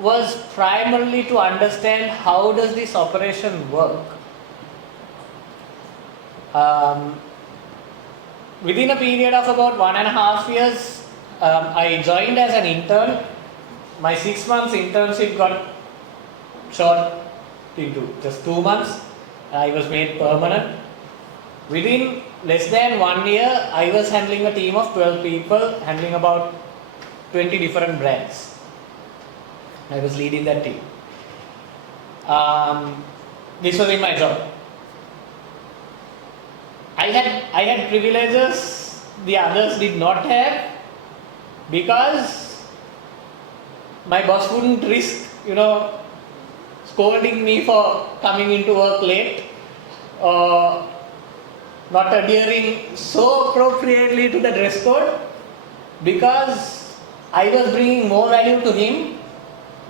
was primarily to understand how does this operation work. Within a period of about 1.5 years, I joined as an intern. My 6 months internship got short into just 2 months. I was made permanent. Within less than 1 year, I was handling a team of 12 people, handling about 20 different brands. I was leading that team. This was in my job. I had privileges the others did not have, because my boss wouldn't risk, scolding me for coming into work late or not adhering so appropriately to the dress code, because I was bringing more value to him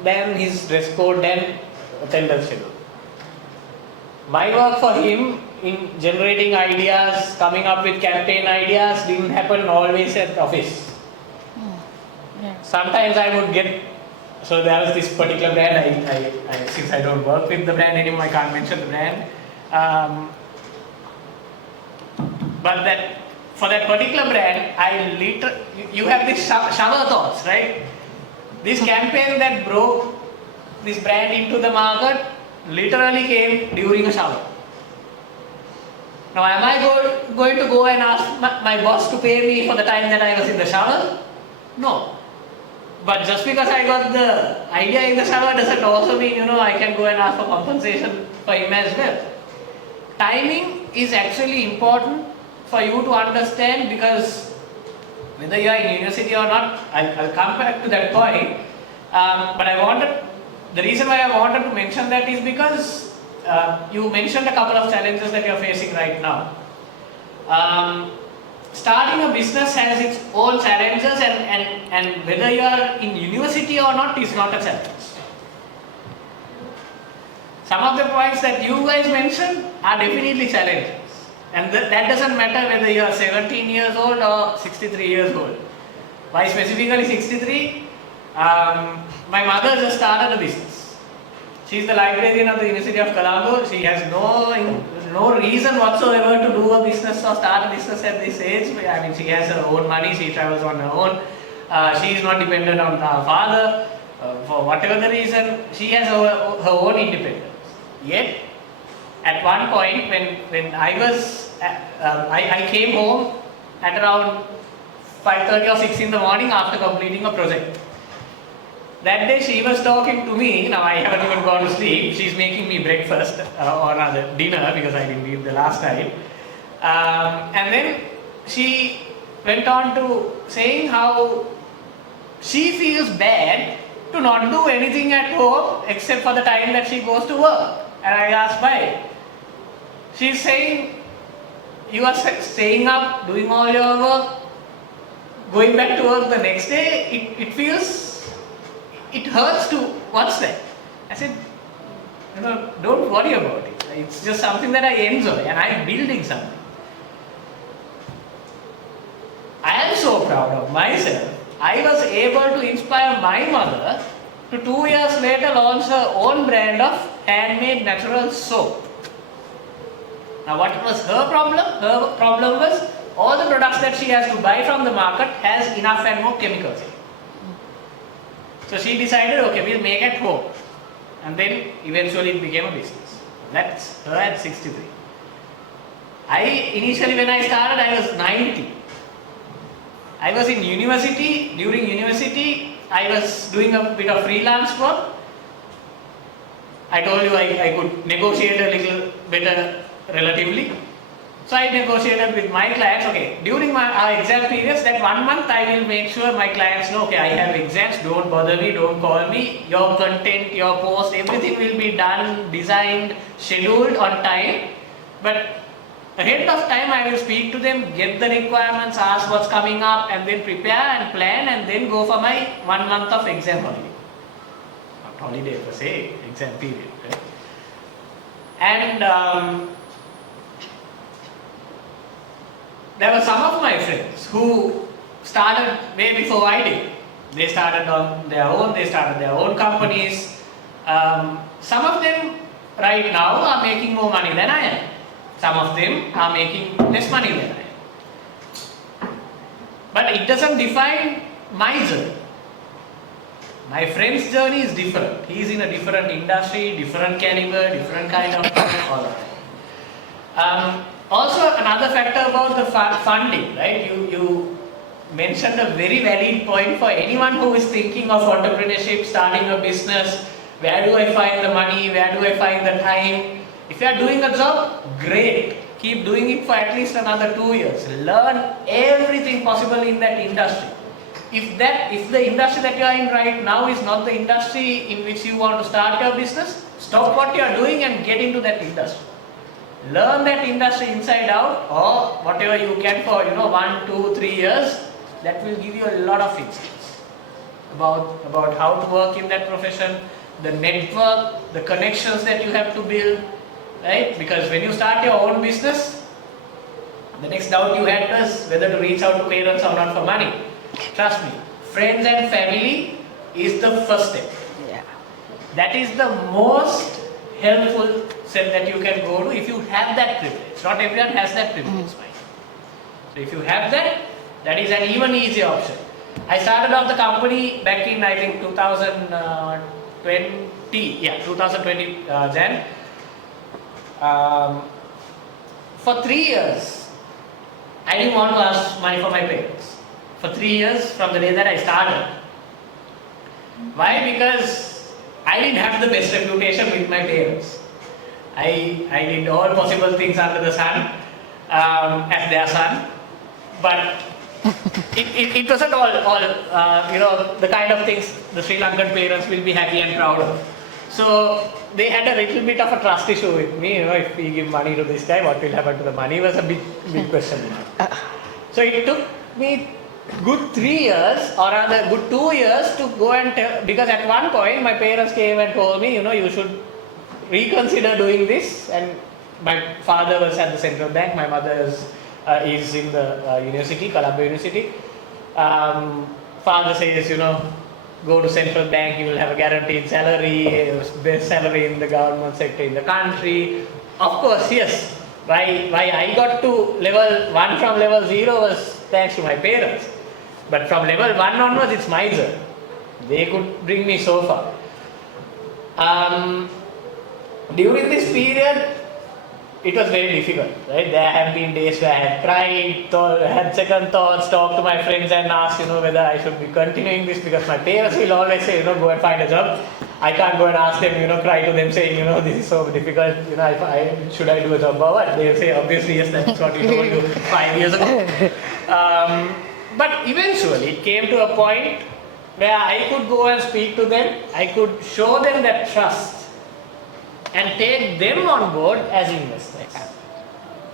than his dress code and attendance schedule. My work for him in generating ideas, coming up with campaign ideas didn't happen always at office. Sometimes I would get, so there was this particular brand, I since I don't work with the brand anymore, I can't mention the brand. But that for that particular brand, you have this shower thoughts, right? This campaign that broke this brand into the market literally came during a shower. Now, am I going to go and ask my boss to pay me for the time that I was in the shower? No. But just because I got the idea in the shower doesn't also mean, I can go and ask for compensation for him as well. Timing is actually important for you to understand, because whether you are in university or not, I'll come back to that point. But the reason why I wanted to mention that is because you mentioned a couple of challenges that you are facing right now. Starting a business has its own challenges, and whether you are in university or not is not a challenge. Some of the points that you guys mentioned are definitely challenges. And that doesn't matter whether you are 17 years old or 63 years old. Why specifically 63? My mother just started a business. She is the librarian of the University of Colombo. She has no reason whatsoever to do a business or start a business at this age. I mean, she has her own money, she travels on her own. She is not dependent on her father. For whatever the reason, she has her own independence. Yet, at one point when I came home at around 5:30 or 6 in the morning after completing a project. That day she was talking to me. Now I haven't even gone to sleep. She's making me breakfast or rather dinner, because I didn't eat the last night. And then she went on to saying how she feels bad to not do anything at home except for the time that she goes to work. And I asked why. She's saying, you are staying up, doing all your work, going back to work the next day, it hurts to watch that. I said, don't worry about it. It's just something that I enjoy, and I'm building something. I am so proud of myself. I was able to inspire my mother to 2 years later launch her own brand of handmade natural soap. Now what was her problem? Her problem was all the products that she has to buy from the market has enough and more chemicals in it. So she decided, okay, we'll make at home. And then eventually it became a business. That's her at 63. Initially when I started, I was 90. I was in university. During university, I was doing a bit of freelance work. I told you I could negotiate a little better relatively. So I negotiated with my clients, okay, during our exam periods, that 1 month I will make sure my clients know, okay, I have exams, don't bother me, don't call me, your content, your post, everything will be done, designed, scheduled on time. But ahead of time I will speak to them, get the requirements, ask what's coming up, and then prepare and plan and then go for my 1 month of exam holiday. Not holiday per se, exam period. Right? And there were some of my friends who started way before I did. They started on their own, they started their own companies. Some of them right now are making more money than I am. Some of them are making less money than I am. But it doesn't define my journey. My friend's journey is different. He is in a different industry, different caliber, different kind of all of that. Also, another factor about the funding, right? You mentioned a very valid point for anyone who is thinking of entrepreneurship, starting a business. Where do I find the money? Where do I find the time? If you are doing a job, great. Keep doing it for at least another 2 years. Learn everything possible in that industry. If the industry that you are in right now is not the industry in which you want to start your business, stop what you are doing and get into that industry. Learn that industry inside out, or whatever you can for 1, 2, 3 years. That will give you a lot of insights about how to work in that profession, the network, the connections that you have to build, right? Because when you start your own business, the next doubt you had was whether to reach out to parents or not for money. Trust me, friends and family is the first step. Yeah. That is the most helpful step that you can go to if you have that privilege. Not everyone has that privilege, right? So if you have that, that is an even easier option. I started off the company back in, I think, 2020 Jan. For 3 years, I didn't want to ask money for my parents. For 3 years from the day that I started. Why? Because I didn't have the best reputation with my parents. I did all possible things under the sun as their son, but it wasn't all the kind of things the Sri Lankan parents will be happy and proud of. So they had a little bit of a trust issue with me. If we give money to this guy, what will happen to the money was a big question. So it took me good 3 years, or rather good 2 years to go and tell, because at one point my parents came and told me, you should reconsider doing this. And my father was at the central bank, my mother is in the university, Colombo University. Father says, go to central bank, you will have a guaranteed salary, best salary in the government sector in the country. Of course, yes. Why I got to level 1 from level 0 was thanks to my parents. But from level 1 onwards, it's my journey. They could bring me so far. During this period, it was very difficult, right? There have been days where I had cried, had second thoughts, talked to my friends and asked, whether I should be continuing this, because my parents will always say, go and find a job. I can't go and ask them, cry to them saying, this is so difficult, should I do a job or what? They'll say, obviously, yes, that's what we told you 5 years ago. But eventually, it came to a point where I could go and speak to them, I could show them that trust, and take them on board as investors.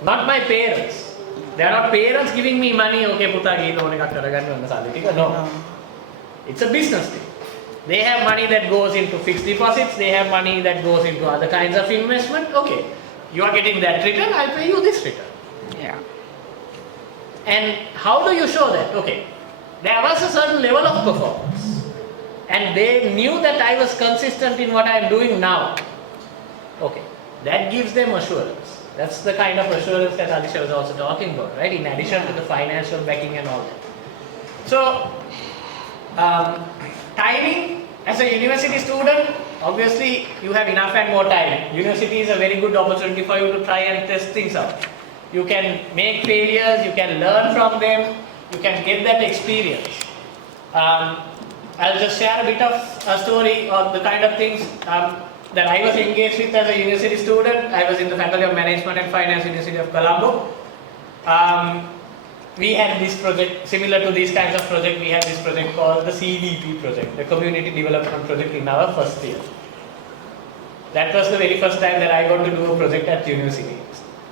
Not my parents. They are not parents giving me money, okay, puta gi loan ekak karaganna wanna sali tika. No. It's a business thing. They have money that goes into fixed deposits, they have money that goes into other kinds of investment. Okay, you are getting that return, I'll pay you this return. Yeah. And how do you show that? Okay, there was a certain level of performance. And they knew that I was consistent in what I am doing now. Okay, that gives them assurance. That's the kind of assurance that Adhisha was also talking about, right? In addition to the financial backing and all that. So, timing As a university student, obviously you have enough and more time. University is a very good opportunity for you to try and test things out. You can make failures, you can learn from them, you can get that experience. I'll just share a bit of a story of the kind of things that I was engaged with as a university student. I was in the Faculty of Management and Finance, University of Colombo. We had this project, similar to these kinds of projects, we had this project called the CDP project, the Community Development Project in our first year. That was the very first time that I got to do a project at university.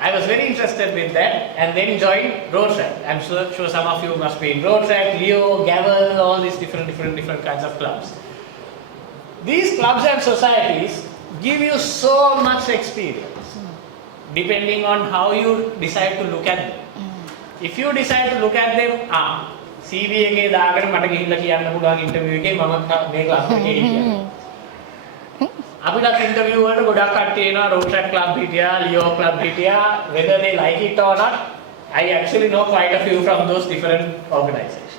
I was very interested with that and then joined Road Track. I'm sure some of you must be in Road Track, Leo, Gavel, all these different kinds of clubs. These clubs and societies give you so much experience depending on how you decide to look at them. If you decide to look at them, CV එකේ දාගෙන මට ගිහිල්ලා කියන්න පුළුවන් interview එකේ මම මේ club එකේ හිටියා. අපිට ඉන්ටර්විව් වලට ගොඩක් කට්ටිය එනවා Road Track club හිටියා, Leo club හිටියා, whether they like it or not, I actually know quite a few from those different organizations.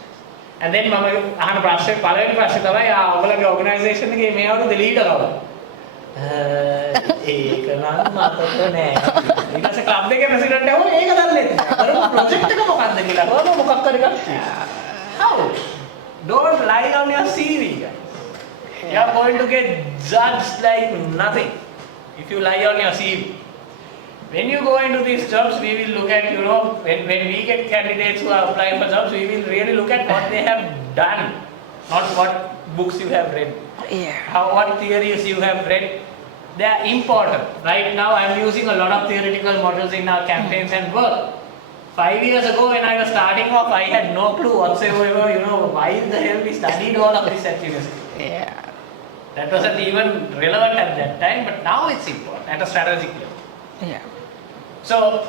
And then මම අහන ප්‍රශ්නේ පළවෙනි ප්‍රශ්නේ තමයි ඔයගොල්ලෝගේ organization එකේ මේ අවුරුද්දේ leader කවුද? ඒක නම් මතක නෑ. ඊට පස්සේ ක්ලබ් එකේ ප්‍රෙසිඩන්ට් ඇහුවා ඒක දන්නේ නැහැ. අර ප්‍රොජෙක්ට් එක මොකක්ද කියලා. කොහොම මොකක් හරි ගත්තා. How? Don't lie on your CV, guys. You are going to get judged like nothing if you lie on your CV. When you go into these jobs, we will look at, when we get candidates who are applying for jobs, we will really look at what they have done, not what books you have read. What theories you have read. They are important. Right now I am using a lot of theoretical models in our campaigns and work. 5 years ago when I was starting off, I had no clue whatsoever, why the hell we studied all of this at university. That wasn't even relevant at that time, but now it's important at a strategic level. So,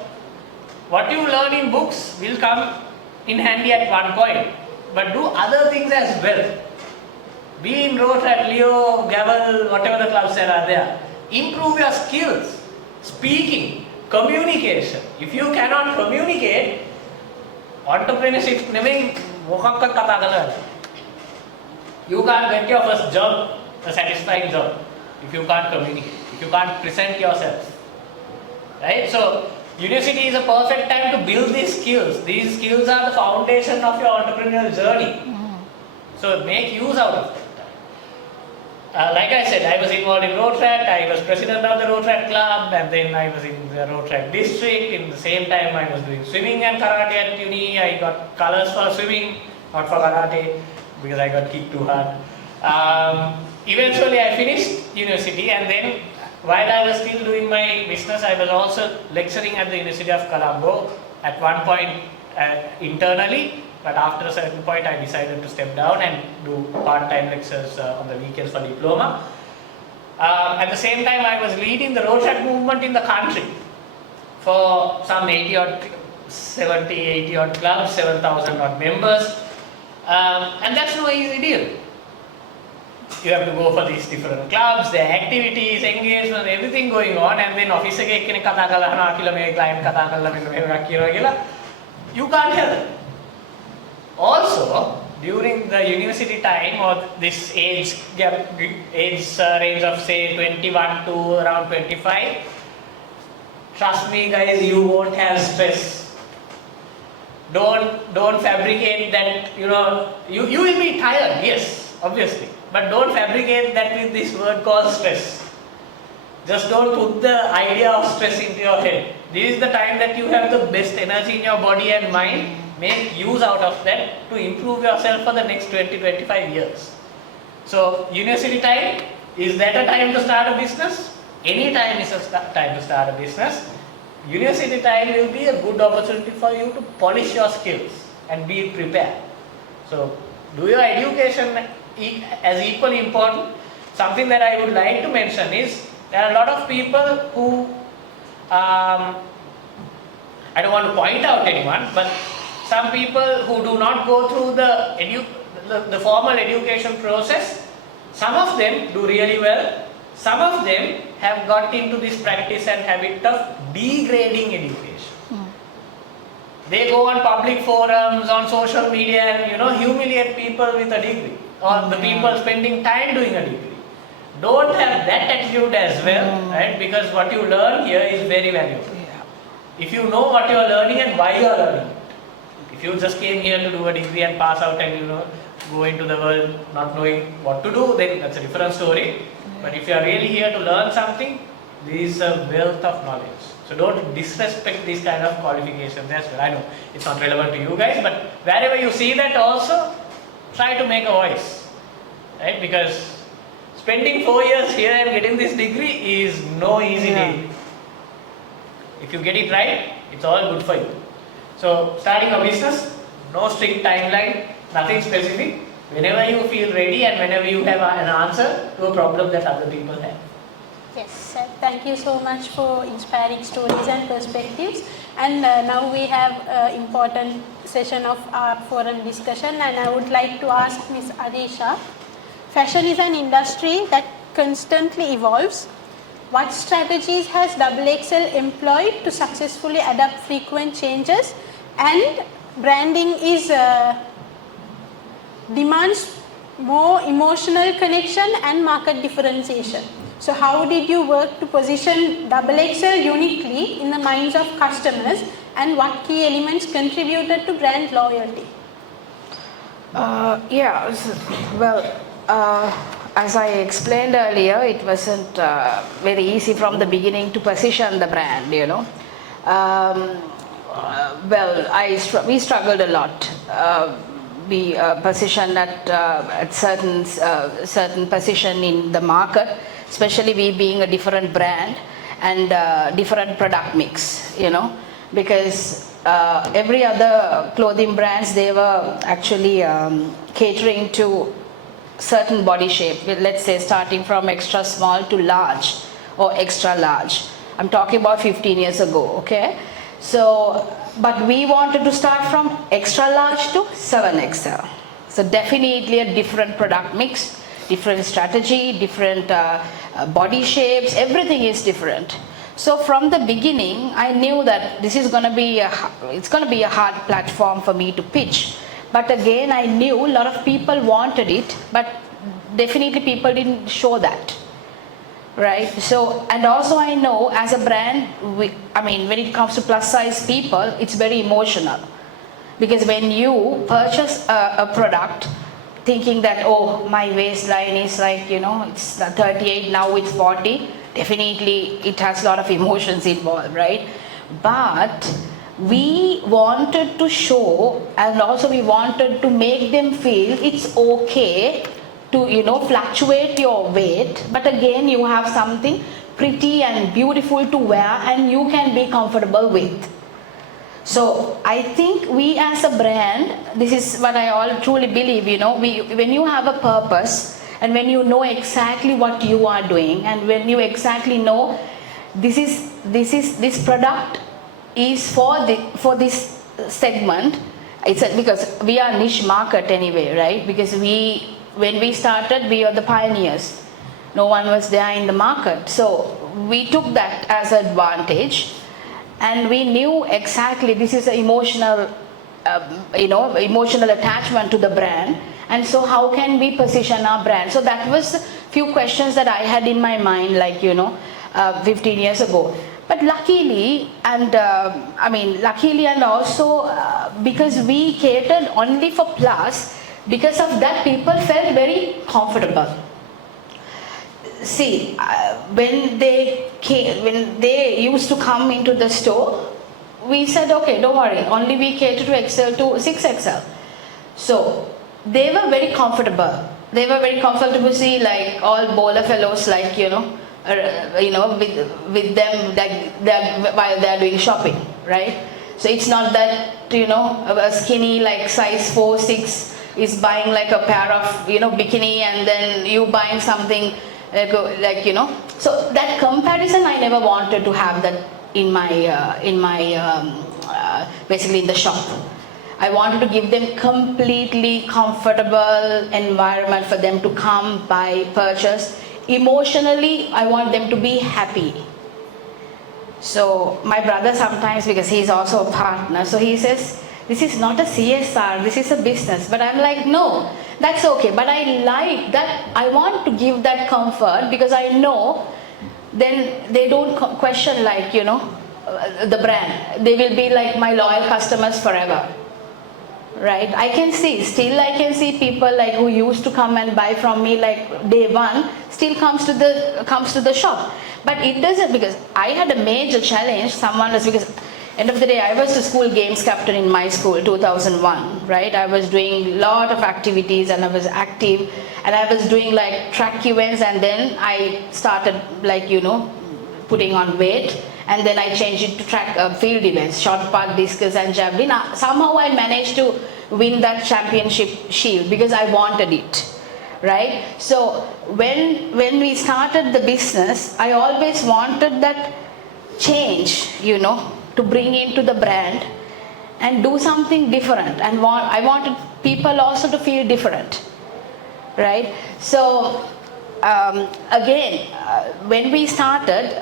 what you learn in books will come in handy at one point, but do other things as well. Be in Road Track, Leo, Gavel, whatever the clubs that are there. Improve your skills, speaking, communication. If you cannot communicate, entrepreneurship you can't get your first job, a satisfying job, if you can't communicate, if you can't present yourself. Right? So, university is a perfect time to build these skills. These skills are the foundation of your entrepreneurial journey. So, make use out of it. Like I said, I was involved in Road Track, I was president of the Road Track Club, and then I was in the Road Track District. In the same time, I was doing swimming and karate at uni. I got colors for swimming, not for karate, because I got kicked too hard. Eventually, I finished university, and then while I was still doing my business, I was also lecturing at the University of Colombo at one point internally. But after a certain point, I decided to step down and do part-time lectures on the weekends for diploma. At the same time, I was leading the road track movement in the country for some 70, 80 odd clubs, 7,000 odd members. And that's no easy deal. You have to go for these different clubs, their activities, engagement, everything going on, and then office එකේ කෙනෙක් කතා කරලා අහනවා කියලා මේ client කතා කරලා මෙන්න මේක කියනවා කියලා. You can't help. Also, during the university time or this age range of say 21 to around 25, trust me guys, you won't have stress. Don't fabricate that, you will be tired, yes, obviously, but don't fabricate that with this word called stress. Just don't put the idea of stress into your head. This is the time that you have the best energy in your body and mind. Make use out of that to improve yourself for the next 20-25 years. So, university time, is that a time to start a business? Any time is a time to start a business. University time will be a good opportunity for you to polish your skills and be prepared. So, do your education as equally important. Something that I would like to mention is, there are a lot of people who, I don't want to point out anyone, but some people who do not go through the formal education process, some of them do really well. Some of them have got into this practice and habit of degrading education. They go on public forums, on social media and humiliate people with a degree, or the people spending time doing a degree. Don't have that attitude as well, right? Because what you learn here is very valuable. If you know what you are learning and why you are learning it. If you just came here to do a degree and pass out and go into the world not knowing what to do, then that's a different story. But if you are really here to learn something, there is a wealth of knowledge. So don't disrespect these kind of qualifications as well. I know it's not relevant to you guys, but wherever you see that also, try to make a voice, right? Because spending 4 years here and getting this degree is no easy deal. If you get it right, it's all good for you. So starting a business, no strict timeline, nothing specific. Whenever you feel ready and whenever you have an answer to a problem that other people have. Yes, thank you so much for inspiring stories and perspectives. And now we have an important session of our forum discussion, and I would like to ask Ms. Adhisha, fashion is an industry that constantly evolves. What strategies has XXL employed to successfully adapt frequent changes? And branding demands more emotional connection and market differentiation. So how did you work to position XXL uniquely in the minds of customers, and what key elements contributed to brand loyalty? As I explained earlier, it wasn't very easy from the beginning to position the brand, we struggled a lot. We positioned at certain position in the market, especially we being a different brand and different product mix, because every other clothing brands, they were actually catering to certain body shape, let's say starting from extra small to large or extra large. I'm talking about 15 years ago, okay? So, but we wanted to start from extra large to 7XL. So definitely a different product mix, different strategy, different body shapes, everything is different. So from the beginning, I knew that this is going to be a hard platform for me to pitch. But again, I knew a lot of people wanted it, but definitely people didn't show that, right? So, and also I know as a brand, when it comes to plus size people, it's very emotional. Because when you purchase a product, thinking that, oh, my waistline is like, it's 38, now it's 40, definitely it has a lot of emotions involved, right? But we wanted to show, and also we wanted to make them feel it's okay to, fluctuate your weight, but again, you have something pretty and beautiful to wear and you can be comfortable with. So I think we as a brand, this is what I all truly believe, when you have a purpose and when you know exactly what you are doing, and when you exactly know this product is for this segment, because we are niche market anyway, right? Because when we started, we were the pioneers. No one was there in the market. So we took that as an advantage, and we knew exactly this is an emotional attachment to the brand. And so how can we position our brand? So that was a few questions that I had in my mind, 15 years ago. But luckily, and also because we catered only for plus, because of that people felt very comfortable. See, when they used to come into the store, we said, okay, don't worry, only we cater to XL to 6XL. So they were very comfortable. They were very comfortable to see like all bowler fellows, with them while they are doing shopping, right? So it's not that a skinny like size 4, 6 is buying like a pair of bikini, and then you buying something So that comparison, I never wanted to have that in my basically in the shop. I wanted to give them completely comfortable environment for them to come, buy, purchase. Emotionally, I want them to be happy. So my brother sometimes, because he's also a partner, so he says, this is not a CSR, this is a business. But I'm like, no, that's okay. But I like that, I want to give that comfort because I know then they don't question like, the brand. They will be like my loyal customers forever. Right? I can see people like who used to come and buy from me like day one, still comes to the shop. But it doesn't, because I had a major challenge. Someone was, because end of the day, I was the school games captain in my school, 2001, right? I was doing a lot of activities and I was active and I was doing like track events, and then I started like, putting on weight, and then I changed it to track field events, short put, discus and javelin. Somehow I managed to win that championship shield because I wanted it. Right? So when we started the business, I always wanted that change, to bring into the brand and do something different, and I wanted people also to feel different. Right? So again, when we started,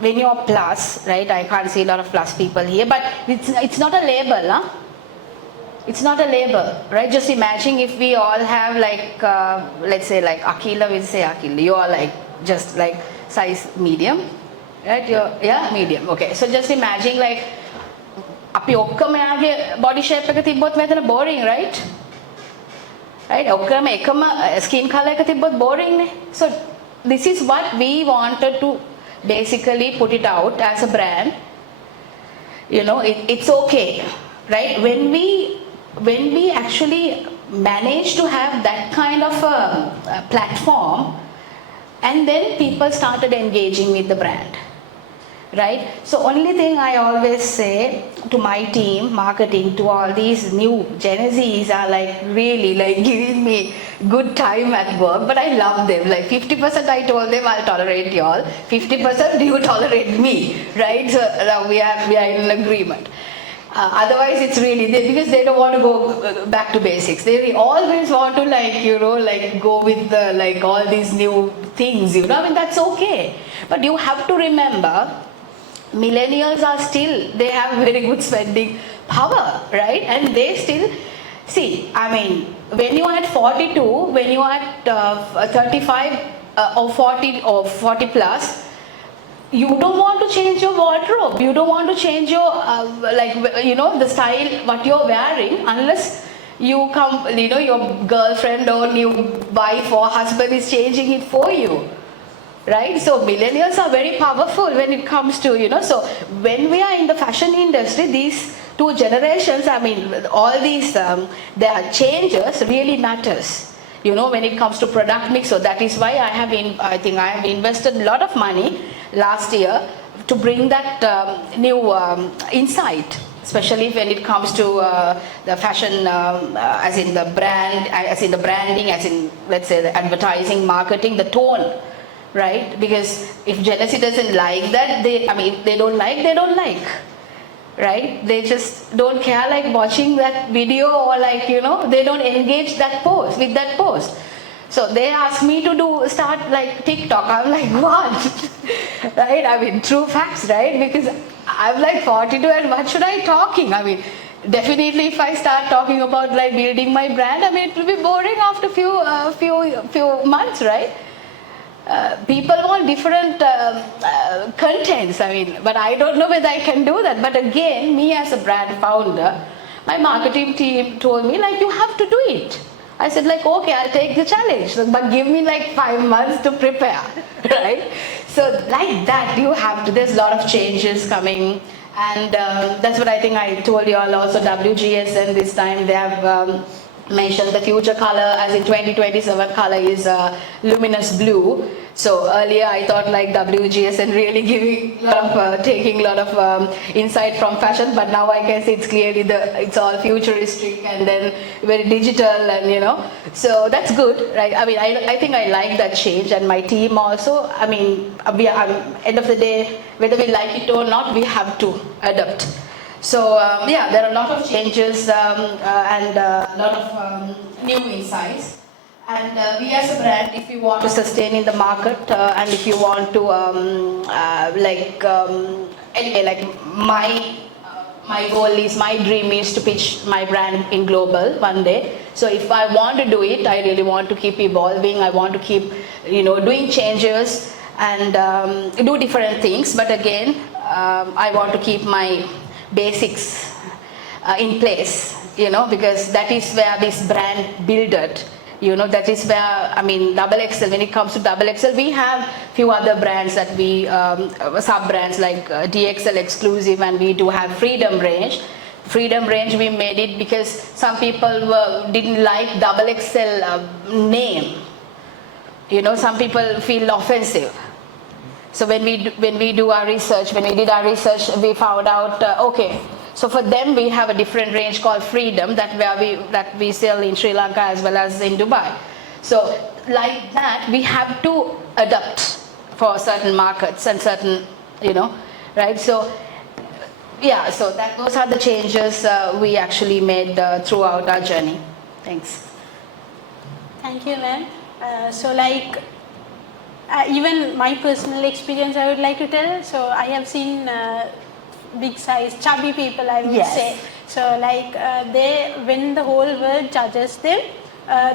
when you're plus, right? I can't see a lot of plus people here, but it's not a label, huh? It's not a label, right? Just imagine if we all have like, let's say like Akhila, we'll say Akhila, you are like, just like size medium, right? Yeah, medium, okay. So just imagine like, අපි ඔක්කොම යාගේ body shape එක තිබ්බොත් මෙතන boring, right? Right? ඔක්කොම එකම skin color එක තිබ්බොත් boring නේ. So this is what we wanted to basically put it out as a brand. It's okay, right? When we actually managed to have that kind of a platform, and then people started engaging with the brand. Right? So only thing I always say to my team, marketing, to all these new Gen Zs are like really like giving me good time at work, but I love them. Like 50% I told them I'll tolerate y'all, 50% you tolerate me, right? So we are in an agreement. Otherwise it's really, because they don't want to go back to basics. They always want to like go with the, like all these new things, that's okay. But you have to remember, millennials are still, they have very good spending power, right? And they still, see, when you are at 42, when you are at 35 or 40 plus, you don't want to change your wardrobe. You don't want to change your, the style, what you're wearing, unless you come, your girlfriend or new wife or husband is changing it for you. Right? So millennials are very powerful when it comes to, so when we are in the fashion industry, these two generations, all these, their changes really matters, when it comes to product mix. So that is why I have invested a lot of money last year to bring that new insight, especially when it comes to the fashion, as in the brand, as in the branding, as in, let's say, the advertising, marketing, the tone. Right? Because if Gen Z doesn't like that, they don't like. Right? They just don't care like watching that video, or like, they don't engage that post, with that post. So they ask me to start like TikTok. I'm like, what? Right? True facts, right? Because I'm like 42 and what should I talking? Definitely if I start talking about like building my brand, it will be boring after few months, right? People want different contents, but I don't know whether I can do that. But again, me as a brand founder, my marketing team told me like, you have to do it. I said like, okay, I'll take the challenge, but give me like 5 months to prepare, right? So like that, you have to, there's a lot of changes coming, and that's what I think I told you all also. WGS, and this time they have mentioned the future color, as in 2027 color is luminous blue. So earlier I thought like WGS and really giving a lot of, taking a lot of insight from fashion, but now I can see it's clearly it's all futuristic and then very digital, and so that's good, right? I think I like that change, and my team also. End of the day, whether we like it or not, we have to adapt. So there are a lot of changes and a lot of new insights. And we as a brand, if you want to sustain in the market and if you want to anyway, like my goal is, my dream is to pitch my brand in global one day. So if I want to do it, I really want to keep evolving. I want to keep, doing changes and do different things. But again, I want to keep my basics in place, because that is where this brand builded. That is where, Double XL, when it comes to Double XL, we have few other brands that we, sub-brands like DXL Exclusive, and we do have Freedom Range. Freedom Range, we made it because some people didn't like Double XL name. Some people feel offensive. So when we did our research, we found out, okay, so for them, we have a different range called Freedom that we sell in Sri Lanka as well as in Dubai. So like that, we have to adapt for certain markets and certain, right? So yeah, so those are the changes we actually made throughout our journey. Thanks. Thank you, ma'am. Even my personal experience, I would like to tell. So I have seen big size, chubby people, I would say. So when the whole world judges them,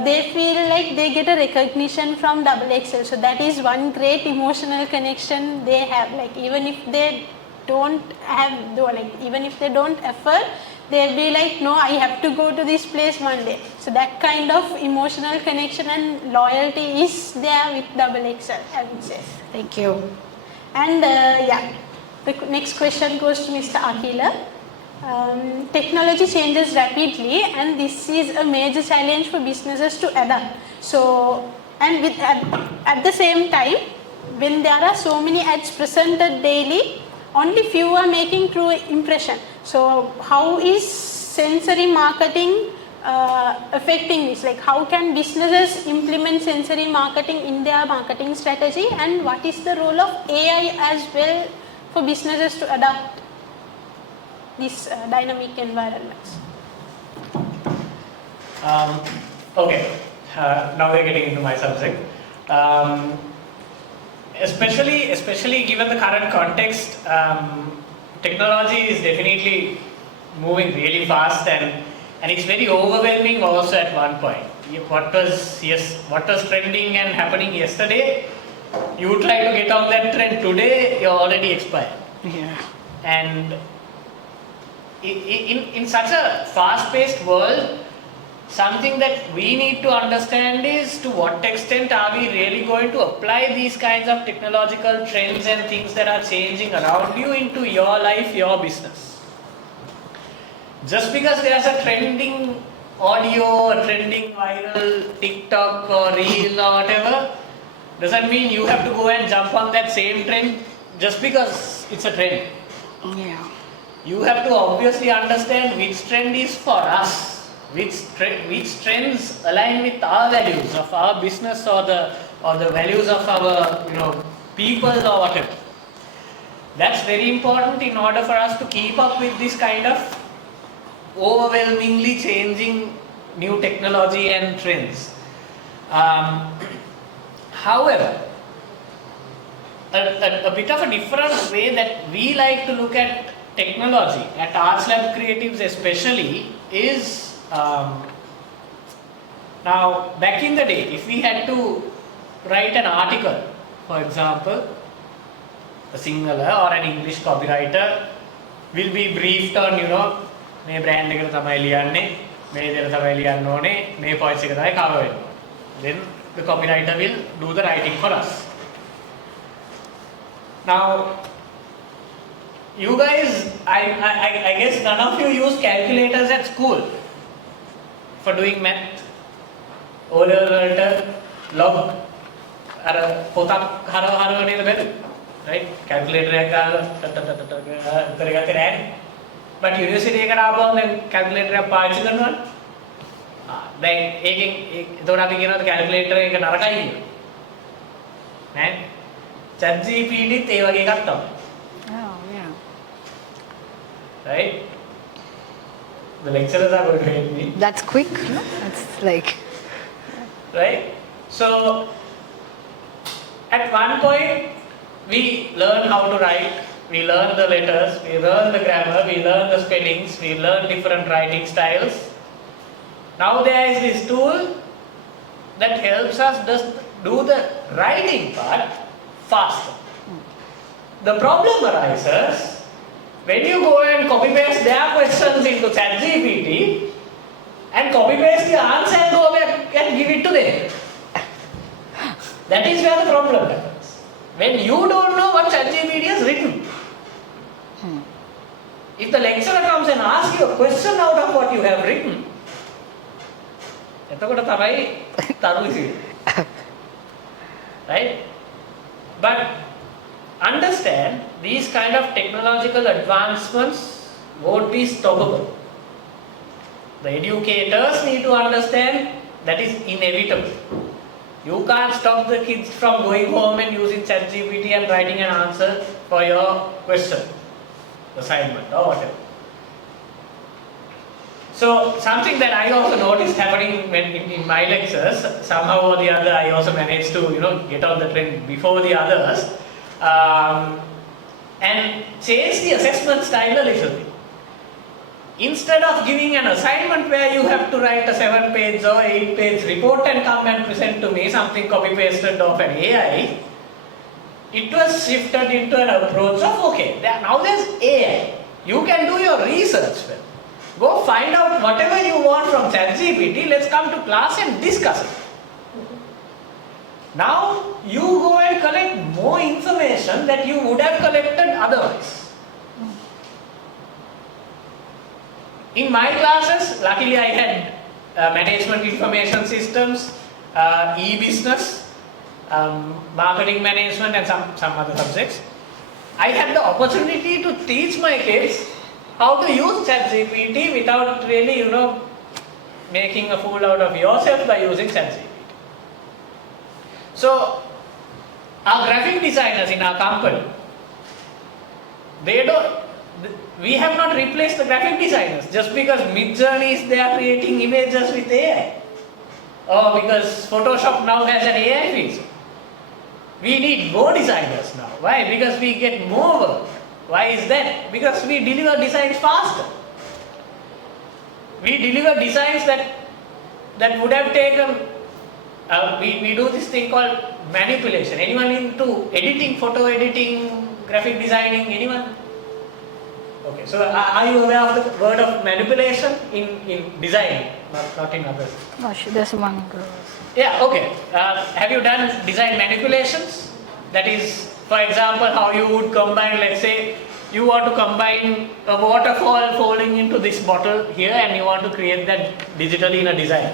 they feel like they get a recognition from Double XL. So that is one great emotional connection they have. Like even if they don't effort, they'll be like, no, I have to go to this place one day. So that kind of emotional connection and loyalty is there with Double XL, I would say. Thank you. And the next question goes to Mr. Akhila. Technology changes rapidly, and this is a major challenge for businesses to adapt. So, and at the same time, when there are so many ads presented daily, only few are making true impression. So, how is sensory marketing affecting this? Like, how can businesses implement sensory marketing in their marketing strategy, and what is the role of AI as well for businesses to adapt these dynamic environments? Okay, now we're getting into my subject. Especially given the current context, technology is definitely moving really fast, and it's very overwhelming also at one point. What was trending and happening yesterday, you try to get on that trend today, you're already expired. Yeah. And in such a fast-paced world, something that we need to understand is to what extent are we really going to apply these kinds of technological trends and things that are changing around you into your life, your business. Just because there's a trending audio, a trending viral TikTok or reel or whatever, doesn't mean you have to go and jump on that same trend just because it's a trend. Yeah. You have to obviously understand which trend is for us, which trends align with our values of our business or the values of our people or whatever. That's very important in order for us to keep up with this kind of overwhelmingly changing new technology and trends. However, a bit of a different way that we like to look at technology at Artslab Creatives especially is now back in the day, if we had to write an article, for example, a Sinhala or an English copywriter will be briefed on මේ brand එකට තමයි ලියන්නේ, මේ විදිහට තමයි ලියන්න ඕනේ, මේ points එක තමයි cover වෙන්නේ. Then the copywriter will do the writing for us. Now, you guys, I guess none of you use calculators at school for doing math. O-level වලට log අර පොතක් හරව නේද බැලුවේ, right? Calculator එක ගාලා උත්තර ගත්තේ නැහැ. But university එකට ආවම දැන් calculator එක පාවිච්චි කරනවනේ. දැන් ඒකෙන් එතකොට අපි කියනවාද calculator එක නරකයි කියලා. නෑ. ChatGPTත් ඒ වගේ එකක් තමයි. Oh, yeah. Right? The lecturers are going to help me. That's quick, no? That's like... right? So at one point we learn how to write, we learn the letters, we learn the grammar, we learn the spellings, we learn different writing styles. Now there is this tool that helps us just do the writing part faster. The problem arises when you go and copy paste their questions into ChatGPT and copy paste the answer and go back and give it to them. That is where the problem happens. When you don't know what ChatGPT has written. If the lecturer comes and asks you a question out of what you have written, right? But understand, these kind of technological advancements won't be stoppable. The educators need to understand that is inevitable. You can't stop the kids from going home and using ChatGPT and writing an answer for your question, assignment or whatever. So something that I also noticed happening when in my lectures, somehow or the other I also managed to get on the trend before the others and change the assessment style a little bit. Instead of giving an assignment where you have to write a 7-page or 8-page report and come and present to me something copy-pasted of an AI, it was shifted into an approach of, okay, now there's AI. You can do your research well. Go find out whatever you want from ChatGPT, let's come to class and discuss it. Now you go and collect more information that you would have collected otherwise. In my classes, luckily I had management information systems, e-business, marketing management and some other subjects. I had the opportunity to teach my kids how to use ChatGPT without really, making a fool out of yourself by using ChatGPT. So, our graphic designers in our company, we have not replaced the graphic designers just because Midjourney is there creating images with AI, or because Photoshop now has an AI feature. We need more designers now. Why? Because we get more work. Why is that? Because we deliver designs faster. We deliver designs that would have taken, we do this thing called manipulation. Anyone into editing, photo editing, graphic designing, anyone? Okay, so are you aware of the word of manipulation in design, not in others? No, there's one. Yeah, okay. Have you done design manipulations? That is, for example, how you would combine, let's say, you want to combine a waterfall falling into this bottle here and you want to create that digitally in a design.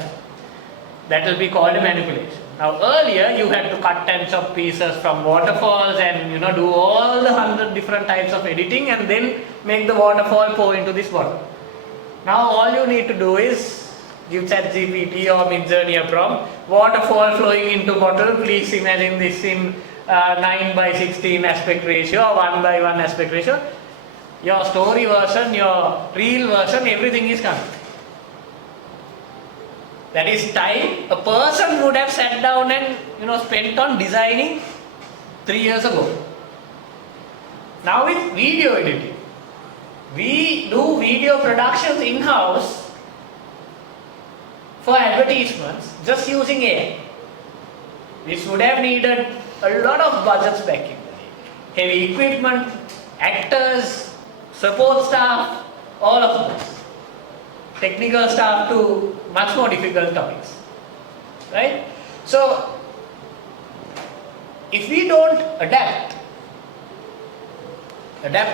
That will be called a manipulation. Now earlier you had to cut and chop pieces from waterfalls and do all the 100 different types of editing and then make the waterfall pour into this bottle. Now all you need to do is give ChatGPT or Midjourney a prompt, waterfall flowing into bottle, please imagine this in 9:16 aspect ratio or 1:1 aspect ratio. Your story version, your reel version, everything is coming. That is time a person would have sat down and spent on designing 3 years ago. Now with video editing, we do video productions in-house for advertisements just using AI. This would have needed a lot of budgets back in the day. Heavy equipment, actors, support staff, all of this. Technical staff to much more difficult topics. Right? So, if we don't adapt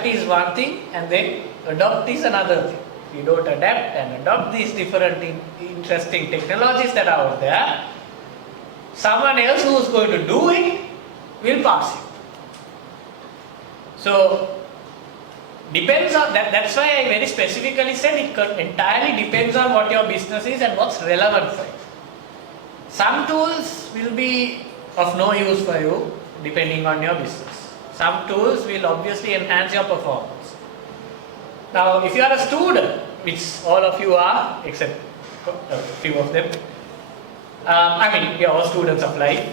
is one thing and then adopt is another thing. If you don't adapt and adopt these different interesting technologies that are out there, someone else who is going to do it will pass you. So, depends on that's why I very specifically said it entirely depends on what your business is and what's relevant for you. Some tools will be of no use for you depending on your business. Some tools will obviously enhance your performance. Now, if you are a student, which all of you are, except a few of them, We are all students of life.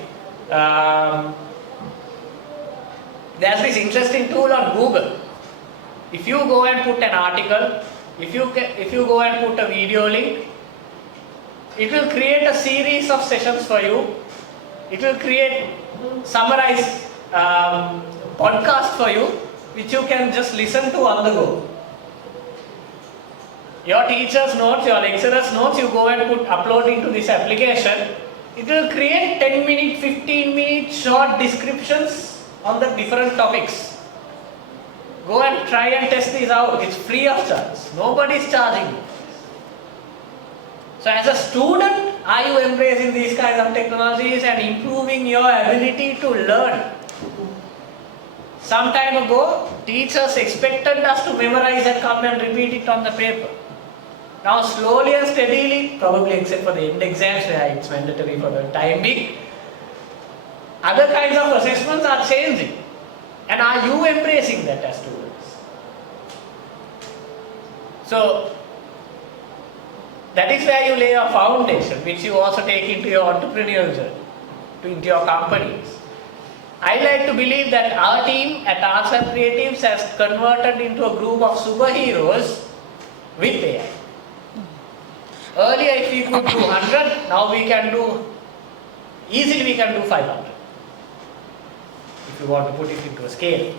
There's this interesting tool on Google. If you go and put an article, if you go and put a video link, it will create a series of sessions for you. It will create summarized podcast for you, which you can just listen to on the go. Your teacher's notes, your lecturer's notes, you go and upload into this application. It will create 10-minute, 15-minute short descriptions on the different topics. Go and try and test these out. It's free of charge. Nobody is charging you. So as a student, are you embracing these kinds of technologies and improving your ability to learn? Some time ago, teachers expected us to memorize and come and repeat it on the paper. Now slowly and steadily, probably except for the end exams where it's mandatory for the time being, other kinds of assessments are changing. And are you embracing that as students? So that is where you lay a foundation, which you also take into your entrepreneurial journey, into your companies. I like to believe that our team at Artslab Creatives has converted into a group of superheroes with AI. Earlier, if we could do 100, now we can do, easily we can do 500. If you want to put it into a scale.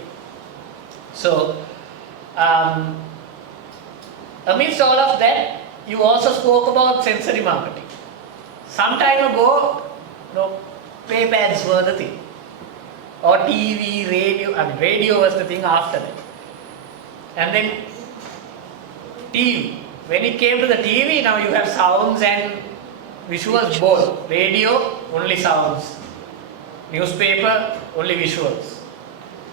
So, amidst all of that, you also spoke about sensory marketing. Some time ago, pay pads were the thing. Or TV, radio, radio was the thing after that. And then TV. When it came to the TV, now you have sounds and visuals both. Radio, only sounds. Newspaper, only visuals.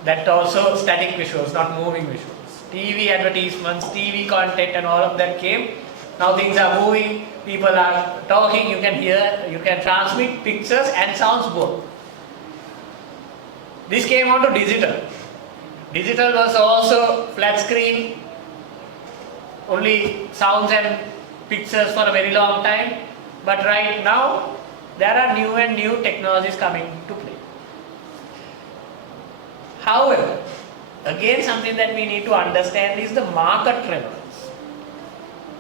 That also static visuals, not moving visuals. TV advertisements, TV content and all of that came. Now things are moving, people are talking, you can hear, you can transmit pictures and sounds both. This came on to digital. Digital was also flat screen, only sounds and pictures for a very long time. But right now, there are new and new technologies coming to play. However, again something that we need to understand is the market relevance.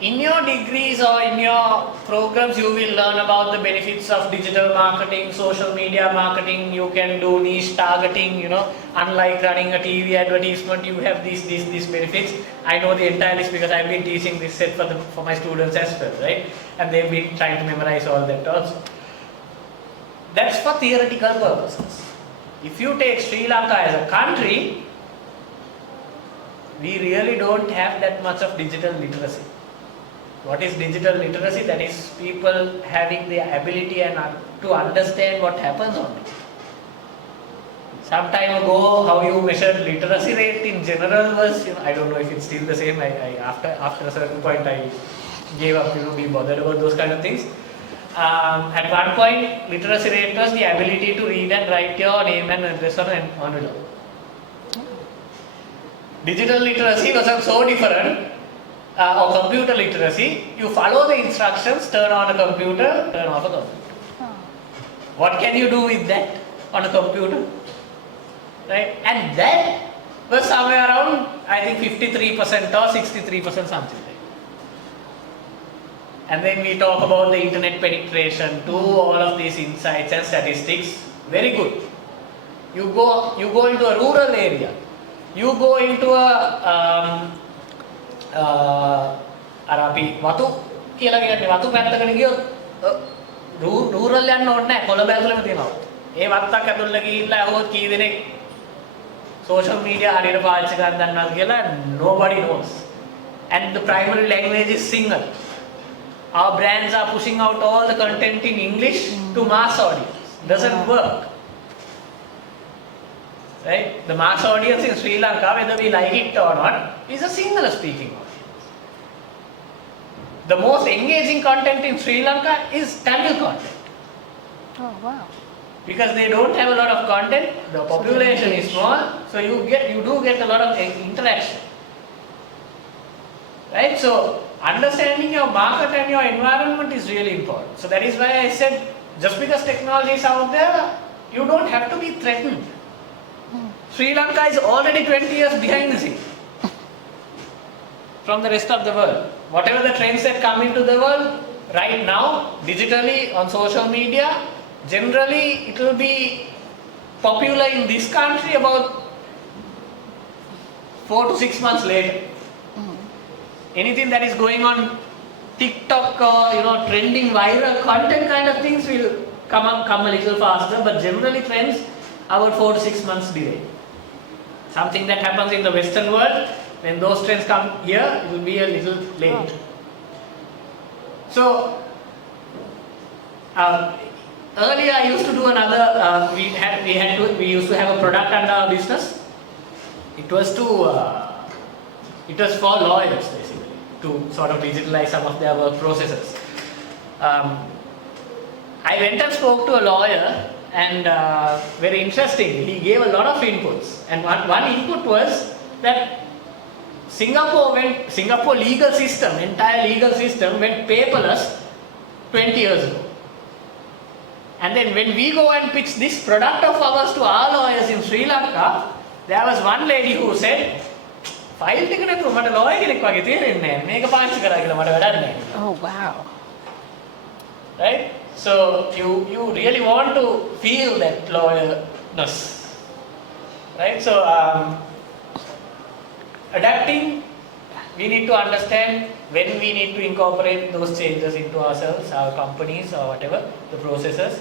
In your degrees or in your programs, you will learn about the benefits of digital marketing, social media marketing. You can do niche targeting, unlike running a TV advertisement, you have these benefits. I know the entire list because I've been teaching this set for my students as well, right? And they've been trying to memorize all that also. That's for theoretical purposes. If you take Sri Lanka as a country, we really don't have that much of digital literacy. What is digital literacy? That is people having the ability and to understand what happens on it. Some time ago, how you measured literacy rate in general was, I don't know if it's still the same. After a certain point, I gave up, being bothered about those kind of things. At one point, literacy rate was the ability to read and write your name and address on an envelope. Digital literacy was so different. Or computer literacy, you follow the instructions, turn on a computer, turn off a computer. What can you do with that on a computer? Right? And that was somewhere around, I think 53% or 63% something. And then we talk about the internet penetration to all of these insights and statistics. Very good. You go into a rural area. You go into a අපි වතු කියලා කියන්නේ වතු පැත්තකට ගියොත් rural යන්න ඕනේ නැහැ කොළඹ ඇතුළේම තියෙනවා. ඒ වත්තක් ඇතුළේ ගිහිල්ලා අහුවොත් කී දෙනෙක් social media හරියට පාවිච්චි කරන්න දන්නවද කියලා nobody knows. And the primary language is Sinhala. Our brands are pushing out all the content in English to mass audience. Doesn't work. Right? The mass audience in Sri Lanka, whether we like it or not, is a Sinhala speaking audience. The most engaging content in Sri Lanka is Tamil content. Oh, wow. Because they don't have a lot of content, the population is small, so you do get a lot of interaction. Right? So, understanding your market and your environment is really important. So that is why I said just because technology is out there, you don't have to be threatened. Sri Lanka is already 20 years behind the scene from the rest of the world. Whatever the trends that come into the world right now, digitally, on social media, generally it will be popular in this country about 4 to 6 months later. Anything that is going on TikTok or trending viral content kind of things will come a little faster, but generally trends about 4 to 6 months delay. Something that happens in the Western world, when those trends come here, it will be a little late. So earlier I used to do another. We used to have a product under our business. It was for lawyers basically to sort of digitalize some of their work processes. I went and spoke to a lawyer, and very interestingly, he gave a lot of inputs. And one input was that Singapore legal system, entire legal system went paperless 20 years ago. And then when we go and pitch this product of ours to our lawyers in Sri Lanka, there was one lady who said, "File එක නැතුව මට lawyer කෙනෙක් වගේ තේරෙන්නේ නැහැ. මේක පාවිච්චි කරා කියලා මට වැඩක් නැහැ." Oh, wow. Right? So you really want to feel that lawyerness. Right? So adapting, we need to understand when we need to incorporate those changes into ourselves, our companies or whatever, the processes.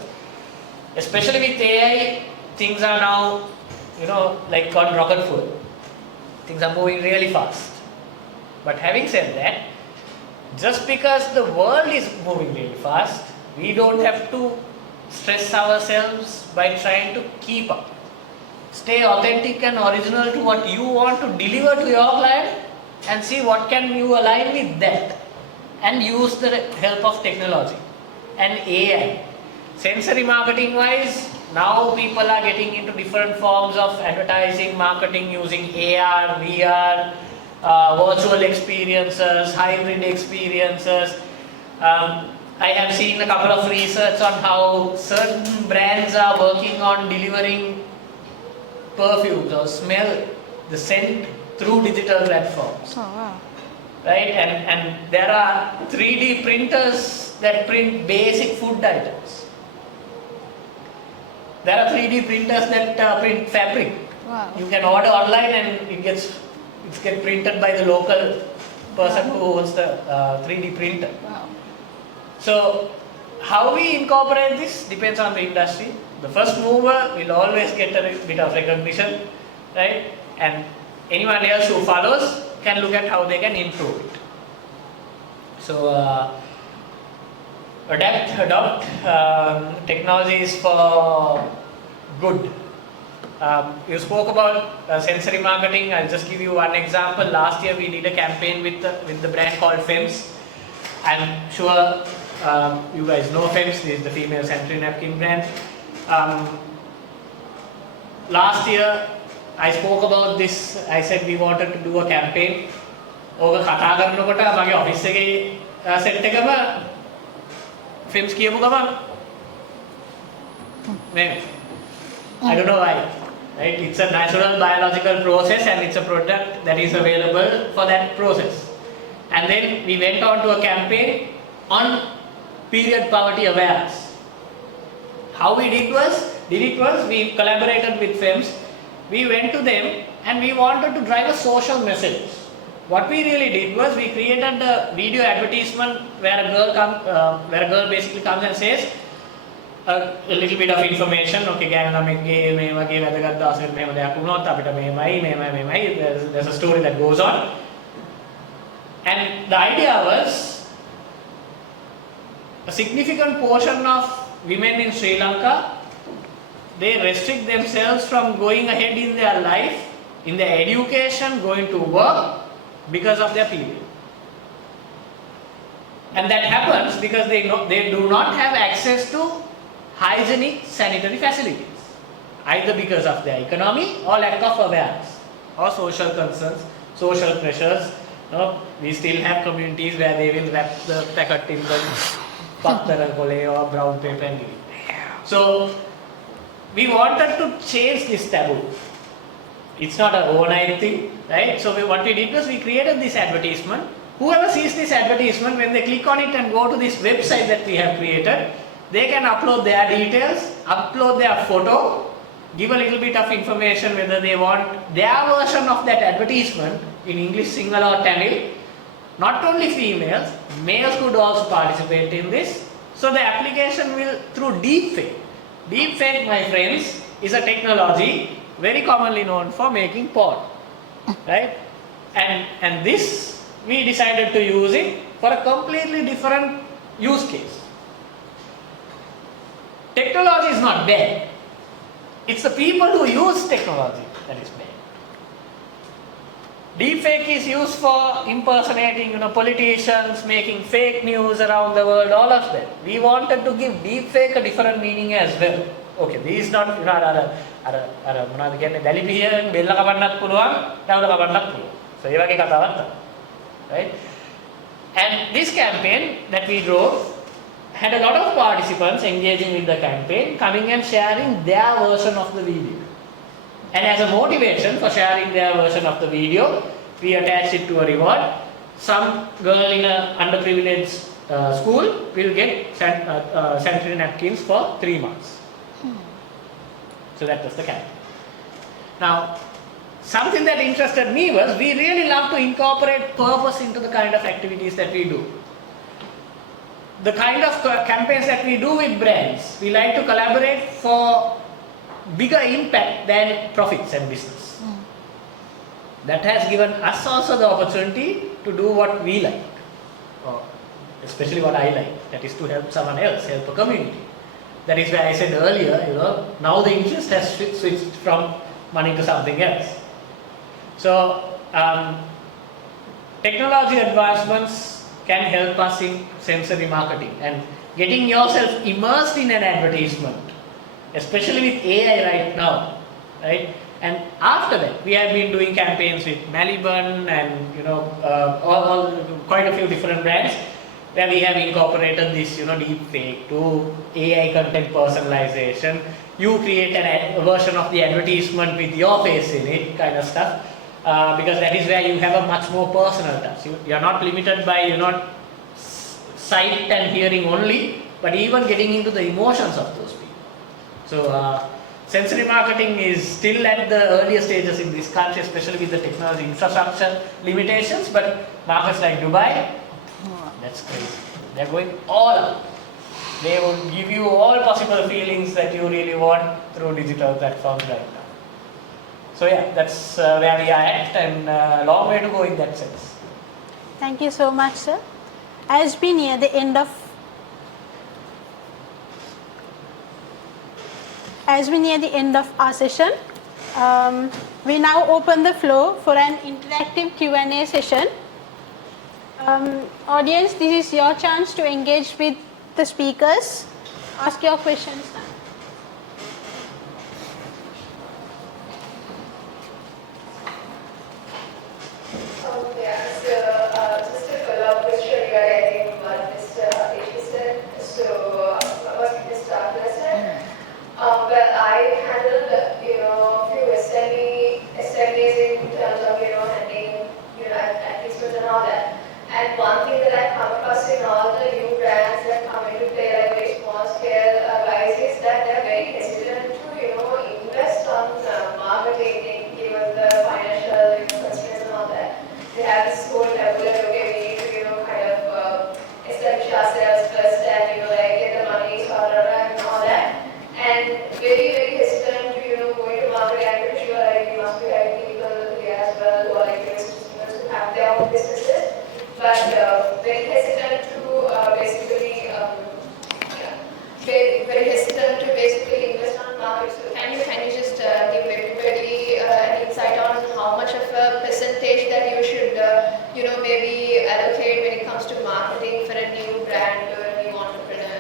Especially with AI, things are now, like on rocket fuel. Things are moving really fast. But having said that, just because the world is moving really fast, we don't have to stress ourselves by trying to keep up. Stay authentic and original to what you want to deliver to your client, and see what can you align with that, and use the help of technology and AI. Sensory marketing wise, now people are getting into different forms of advertising, marketing using AR, VR, virtual experiences, hybrid experiences. I have seen a couple of research on how certain brands are working on delivering perfumes or smell the scent through digital platforms. Oh, wow. Right? And there are 3D printers that print basic food items. There are 3D printers that print fabric. Wow. You can order online and it gets printed by the local person who owns the 3D printer. Wow. So how we incorporate this depends on the industry. The first mover will always get a bit of recognition, right? And anyone else who follows can look at how they can improve it. So adopt technologies for good. You spoke about sensory marketing. I'll just give you one example. Last year we did a campaign with the brand called FEMS. I'm sure you guys know FEMS. This is the female sanitary napkin brand. Last year I spoke about this. I said we wanted to do a campaign. ඕක කතා කරනකොට මගේ office එකේ set එකම films කියපු ගමන් I don't know why. Right? It's a natural biological process and it's a product that is available for that process. And then we went on to a campaign on period poverty awareness. How we did it was we collaborated with FEMS. We went to them and we wanted to drive a social message. What we really did was we created a video advertisement where a girl basically comes and says a little bit of information. Okay, there's a story that goes on. And the idea was a significant portion of women in Sri Lanka, they restrict themselves from going ahead in their life, in their education, going to work because of their period. And that happens because they do not have access to hygienic sanitary facilities, either because of their economy or lack of awareness or social concerns, social pressures. We still have communities where they will wrap the packet in the pattar or brown paper and give it. So we wanted to change this taboo. It's not an overnight thing, right? So what we did was we created this advertisement. Whoever sees this advertisement, when they click on it and go to this website that we have created, they can upload their details, upload their photo, give a little bit of information whether they want their version of that advertisement in English, Sinhala or Tamil. Not only females, males could also participate in this. So the application will through deepfake. Deepfake, my friends, is a technology very commonly known for making porn, right? And this we decided to use it for a completely different use case. Technology is not bad. It's the people who use technology that is bad. Deepfake is used for impersonating, politicians, making fake news around the world, all of that. We wanted to give deepfake a different meaning as well. Okay, this is not, මොනවද කියන්නේ දැලි පිහියෙන් බෙල්ල කපන්නත් පුළුවන්, දවුල කපන්නත් පුළුවන්. So ඒ වගේ කතාවක් තමයි. Right? And this campaign that we drove had a lot of participants engaging with the campaign, coming and sharing their version of the video. And as a motivation for sharing their version of the video, we attached it to a reward. Some girl in an underprivileged school will get sanitary napkins for 3 months. So that was the campaign. Now, something that interested me was we really love to incorporate purpose into the kind of activities that we do. The kind of campaigns that we do with brands, we like to collaborate for bigger impact than profits and business. That has given us also the opportunity to do what we like, or especially what I like, that is to help someone else, help a community. That is why I said earlier, now the interest has switched from money to something else. So, technology advancements can help us in sensory marketing and getting yourself immersed in an advertisement, especially with AI right now, right? And after that, we have been doing campaigns with Maliban and quite a few different brands where we have incorporated this, deep fake to AI content personalization. You create a version of the advertisement with your face in it, kind of stuff. Because that is where you have a much more personal touch. You are not limited by sight and hearing only, but even getting into the emotions of those people. So sensory marketing is still at the earlier stages in this country, especially with the technology infrastructure limitations, but markets like Dubai, that's crazy. They're going all out. They will give you all possible feelings that you really want through digital platforms right now. So yeah, that's where we are at, and a long way to go in that sense. Thank you so much, sir. As we near the end of our session, we now open the floor for an interactive Q&A session. Audience, this is your chance to engage with the speakers. Ask your questions now. Just a follow-up question regarding what Mr. Adhisha said. What Mr. Akhila said. Well, I handled, few SMEs in terms of, handling, advertisements and all that. And one thing that I come across in all the new brands that come into play, like very small scale guys, is that they're very hesitant to, invest on marketing, given the financial constraints and all that. They have this whole taboo that, okay, we need to, kind of establish ourselves first and, get the money sorted and all that. And very, very hesitant to, go into marketing. I'm pretty sure, you must be having people here as well who are, students who have their own businesses. But very hesitant to very hesitant to basically invest on market. So can you just give everybody an insight on how much of a percentage that you should maybe allocate when it comes to marketing for a new brand or a new entrepreneur?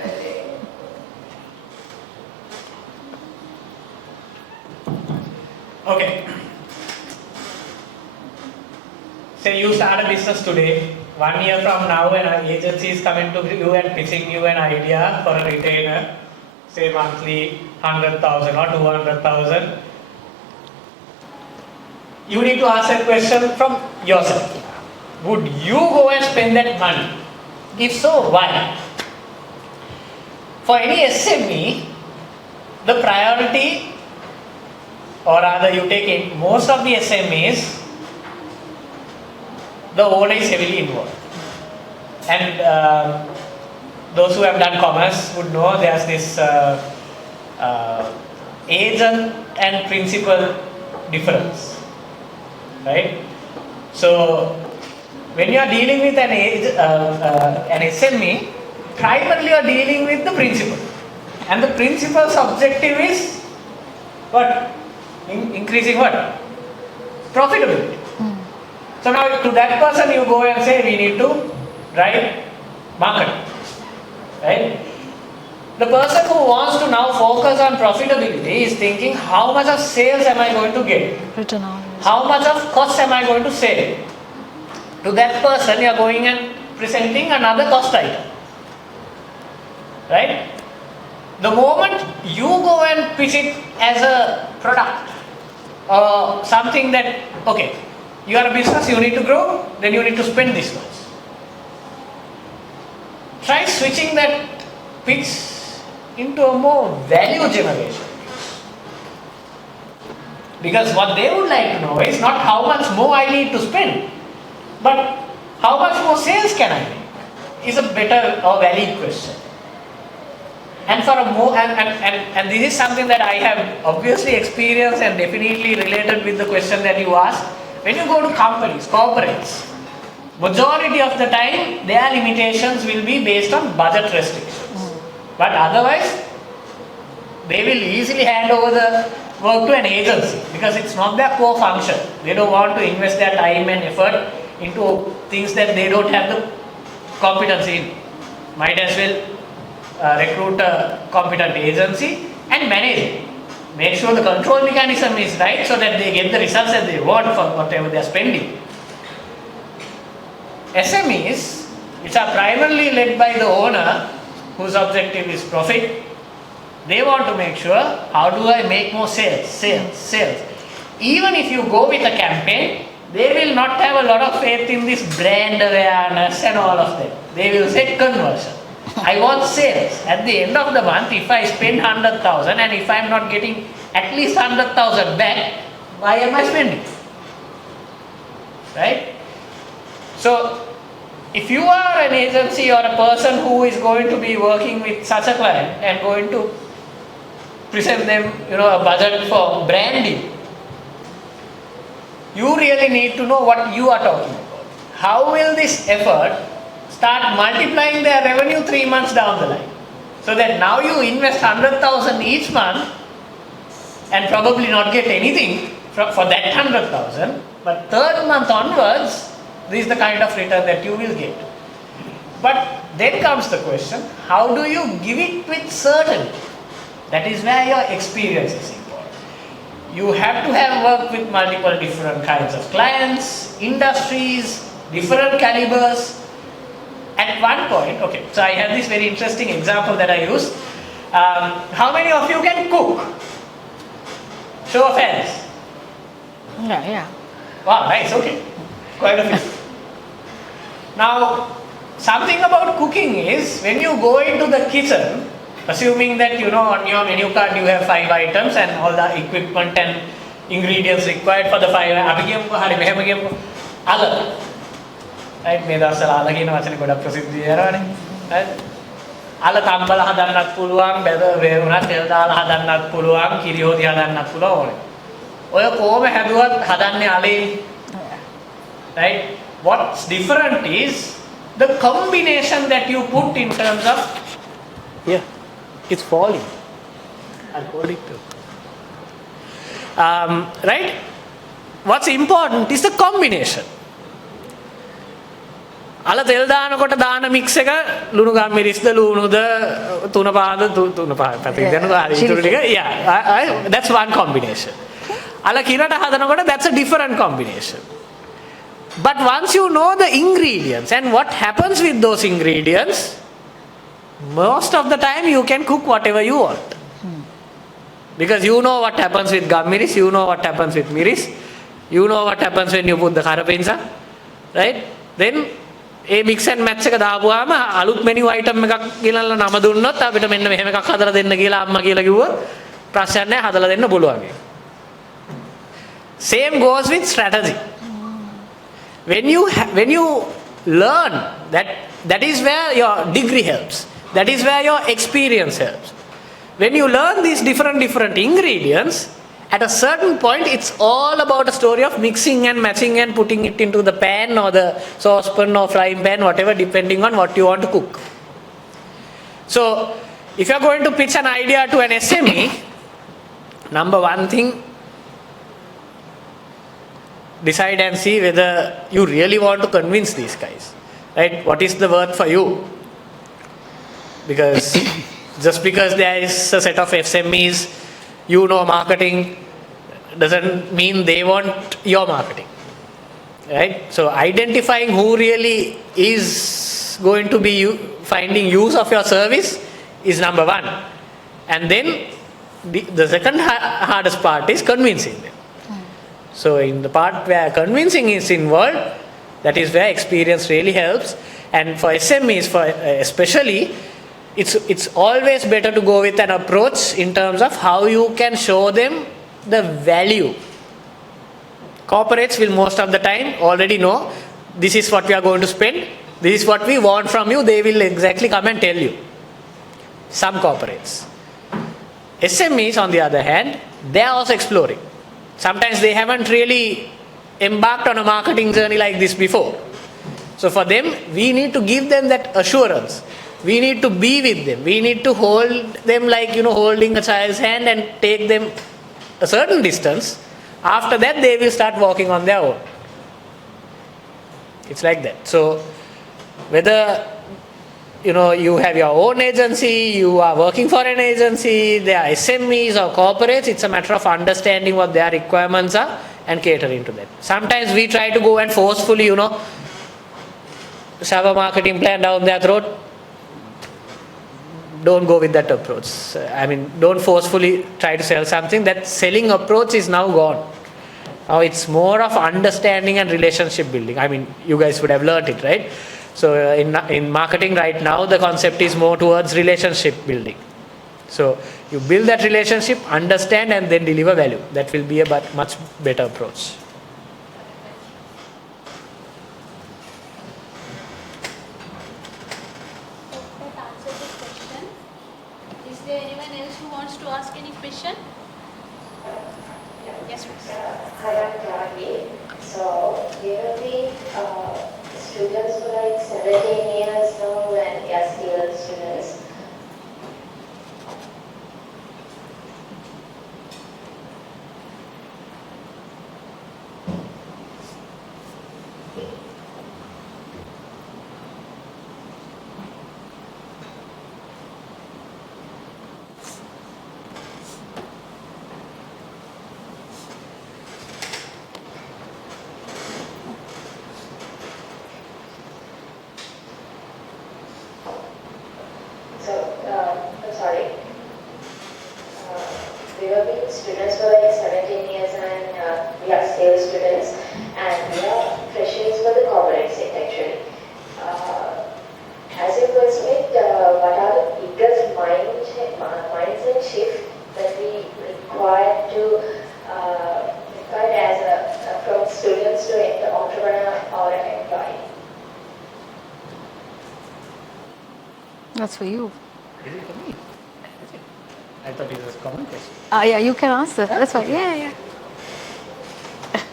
Okay. Say you start a business today. 1 year from now, an agency is coming to you and pitching you an idea for a retainer. say monthly 100,000 or 200,000, you need to ask that question from yourself. Would you go and spend that money? If so, why? For any SME, the priority, or rather you take it, most of the SMEs, the owner is heavily involved. And those who have done commerce would know there's this agent and principal difference. Right? So, when you are dealing with an SME, primarily you are dealing with the principal. And the principal's objective is what? Increasing what? Profitability. So now to that person you go and say we need to drive market. Right? The person who wants to now focus on profitability is thinking how much of sales am I going to get? How much of cost am I going to save? To that person you are going and presenting another cost item. Right? The moment you go and pitch it as a product or something that, okay, you are a business, you need to grow, then you need to spend this much. Try switching that pitch into a more value generation. Because what they would like to know is not how much more I need to spend, but how much more sales can I make is a better or valid question. And for a more and this is something that I have obviously experienced and definitely related with the question that you asked. When you go to companies, corporates, majority of the time their limitations will be based on budget restrictions. But otherwise, they will easily hand over the work to an agency because it's not their core function. They don't want to invest their time and effort into things that they don't have the competence in. Might as well recruit a competent agency and manage it. Make sure the control mechanism is right so that they get the results that they want for whatever they are spending. SMEs, which are primarily led by the owner, whose objective is profit, they want to make sure, how do I make more sales. Even if you go with a campaign, they will not have a lot of faith in this brand awareness and all of that. They will say conversion. I want sales. At the end of the month, if I spend 100,000 and if I am not getting at least 100,000 back, why am I spending? Right? So, if you are an agency or a person who is going to be working with such a client and going to present them, a budget for branding, you really need to know what you are talking about. How will this effort start multiplying their revenue 3 months down the line? So that now you invest 100,000 each month and probably not get anything for that 100,000, but third month onwards, this is the kind of return that you will get. But then comes the question, how do you give it with certainty? That is where your experience is important. You have to have worked with multiple different kinds of clients, industries, different calibers. At one point, okay, so I have this very interesting example that I use. How many of you can cook? Show of hands. Yeah. Wow, nice, okay. Quite a few. Now, something about cooking is, when you go into the kitchen, assuming that on your menu card you have 5 items and all the equipment and ingredients required for the 5 items. Right? මේ දවස්වල ආලා කියන වචනේ ගොඩක් ප්‍රසිද්ධ වෙනවානේ. right? ආලා තම්බල හදන්නත් පුළුවන්, බෙද වේරුණා තෙල් දාලා හදන්නත් පුළුවන්, කිරි හොදි හදන්නත් පුළුවන් ඕනේ. ඔය කොහොම හැදුවත් හදන්නේ ආලේ. Right? What's different is the combination that you put in terms of it's falling. I'll hold it too. Right? What's important is the combination. අල තෙල් දානකොට දාන මික්ස් එක ලුණු ගම්මිරිස්ද ලුණුද තුන පාද තුන පැතික දෙනවා ඊටු ටික that's one combination. අල කිරට හදනකොට that's a different combination. But once you know the ingredients and what happens with those ingredients, most of the time you can cook whatever you want. Because you know what happens with gum miris, you know what happens with miris, you know what happens when you put the karapinsa, right? Then A mix and match එක දාපුවාම අලුත් menu item එකක් ගෙනල්ලා නම දුන්නොත් අපිට මෙන්න මෙහෙම එකක් හදලා දෙන්න කියලා අම්මා කියලා කිව්වොත් ප්‍රශ්නයක් නැහැ හදලා දෙන්න පුළුවන්. Same goes with strategy. When you learn that is where your degree helps. That is where your experience helps. When you learn these different ingredients, at a certain point it's all about a story of mixing and matching and putting it into the pan or the saucepan or frying pan, whatever, depending on what you want to cook. So if you're going to pitch an idea to an SME, number one thing, decide and see whether you really want to convince these guys, right? What is the worth for you? Because just because there is a set of SMEs, you know marketing, doesn't mean they want your marketing, right? So identifying who really is going to be finding use of your service is number one. And then the second hardest part is convincing them. So in the part where convincing is involved, that is where experience really helps. And for SMEs, especially, it's always better to go with an approach in terms of how you can show them the value. Corporates will most of the time already know this is what we are going to spend, this is what we want from you, they will exactly come and tell you. Some corporates. SMEs on the other hand, they are also exploring. Sometimes they haven't really embarked on a marketing journey like this before. So for them, we need to give them that assurance. We need to be with them. We need to hold them like, holding a child's hand and take them a certain distance. After that, they will start walking on their own. It's like that. So whether you have your own agency, you are working for an agency, they are SMEs or corporates, it's a matter of understanding what their requirements are and catering to that. Sometimes we try to go and forcefully, shove a marketing plan down their throat. Don't go with that approach. I mean, don't forcefully try to sell something. That selling approach is now gone. Now it's more of understanding and relationship building. I mean, you guys would have learned it, right? So in marketing right now, the concept is more towards relationship building. So you build that relationship, understand, and then deliver value. That will be a much better approach. That answers the question. Is there anyone else who wants to ask any question? Yes, please. Hi, I'm Ravi. So we will be students for like 17 years now and we are still students. I'm sorry. We have been students for like 17 years and we are still students and we are freshers for the corporate sector actually. As a perspective, what are the biggest mindset shift that we require from students to enter entrepreneur or an employee? That's for you. Is it for me? I thought it was a common question. Yeah, you can answer. That's fine. Yeah.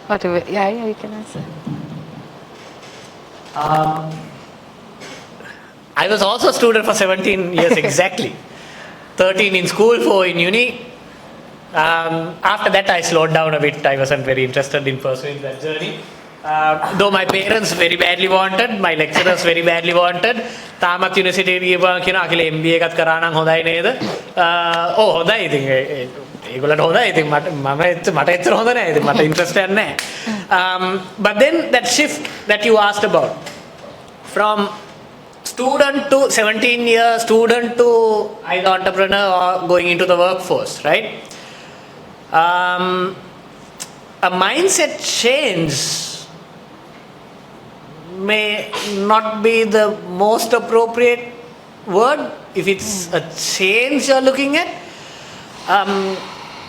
Whatever. Yeah, you can answer. I was also a student for 17 years exactly. 13 in school, 4 in uni. After that, I slowed down a bit. I wasn't very interested in pursuing that journey. Though my parents very badly wanted, my lecturers very badly wanted. තාමත් university ගියපුවාම කියන Akila MBA එකක් කරා නම් හොඳයි නේද? ඔව් හොඳයි ඉතින් ඒගොල්ලන්ට හොඳයි ඉතින් මට එච්චර හොඳ නෑ ඉතින් මට ඉන්ට්‍රස්ට් එකක් නෑ. But then that shift that you asked about from student to 17 years, student to either entrepreneur or going into the workforce, right? A mindset change may not be the most appropriate word. If it's a change you're looking at,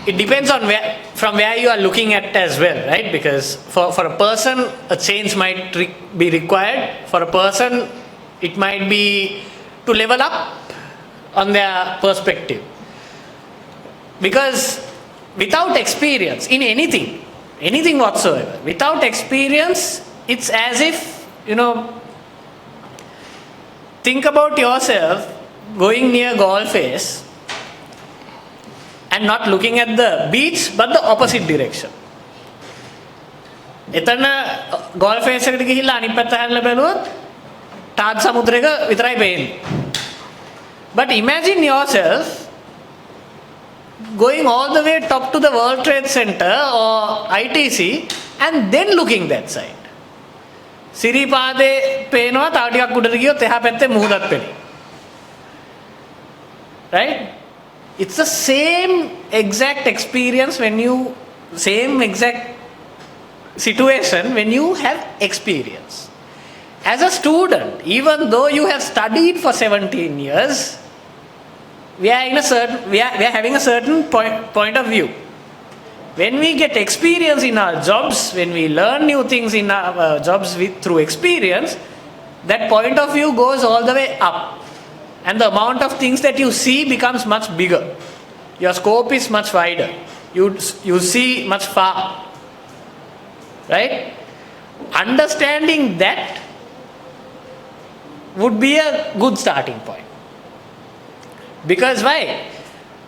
it depends on from where you are looking at as well, right? Because for a person, a change might be required. For a person, it might be to level up on their perspective. Because without experience in anything whatsoever, without experience, it's as if, think about yourself going near golf face and not looking at the beach but the opposite direction. එතන golf face එකට ගිහිල්ලා අනිත් පැත්ත හැරලා බැලුවොත් තාත් සමුද්‍රයක විතරයි පේන්නේ. But imagine yourself going all the way top to the World Trade Center or ITC and then looking that side. සිරිපාදේ පේනවා තව ටිකක් උඩට ගියොත් එහා පැත්තේ මුහුදත් පේනවා. Right? It's the same exact experience same exact situation when you have experience. As a student, even though you have studied for 17 years, we are having a certain point of view. When we get experience in our jobs, when we learn new things in our jobs through experience, that point of view goes all the way up. And the amount of things that you see becomes much bigger. Your scope is much wider. You see much far. Right? Understanding that would be a good starting point. Because why?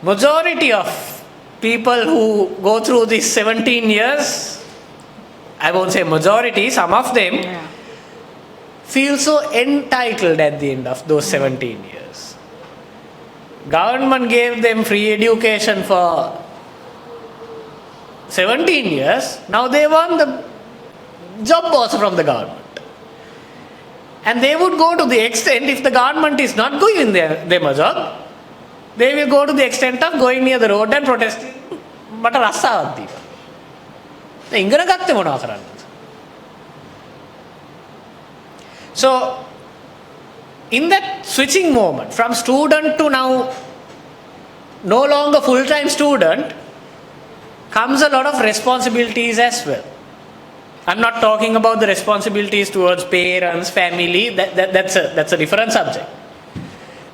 Majority of people who go through these 17 years, I won't say majority, some of them feel so entitled at the end of those 17 years. Government gave them free education for 17 years. Now they want the job also from the government. And they would go to the extent, if the government is not giving them a job, they will go to the extent of going near the road and protesting. But රස්සාවක් දීපන්. ඉංගන ගත්තේ මොනවා කරන්නද? So, in that switching moment, from student to now no longer full-time student, comes a lot of responsibilities as well. I'm not talking about the responsibilities towards parents, family, that's a different subject.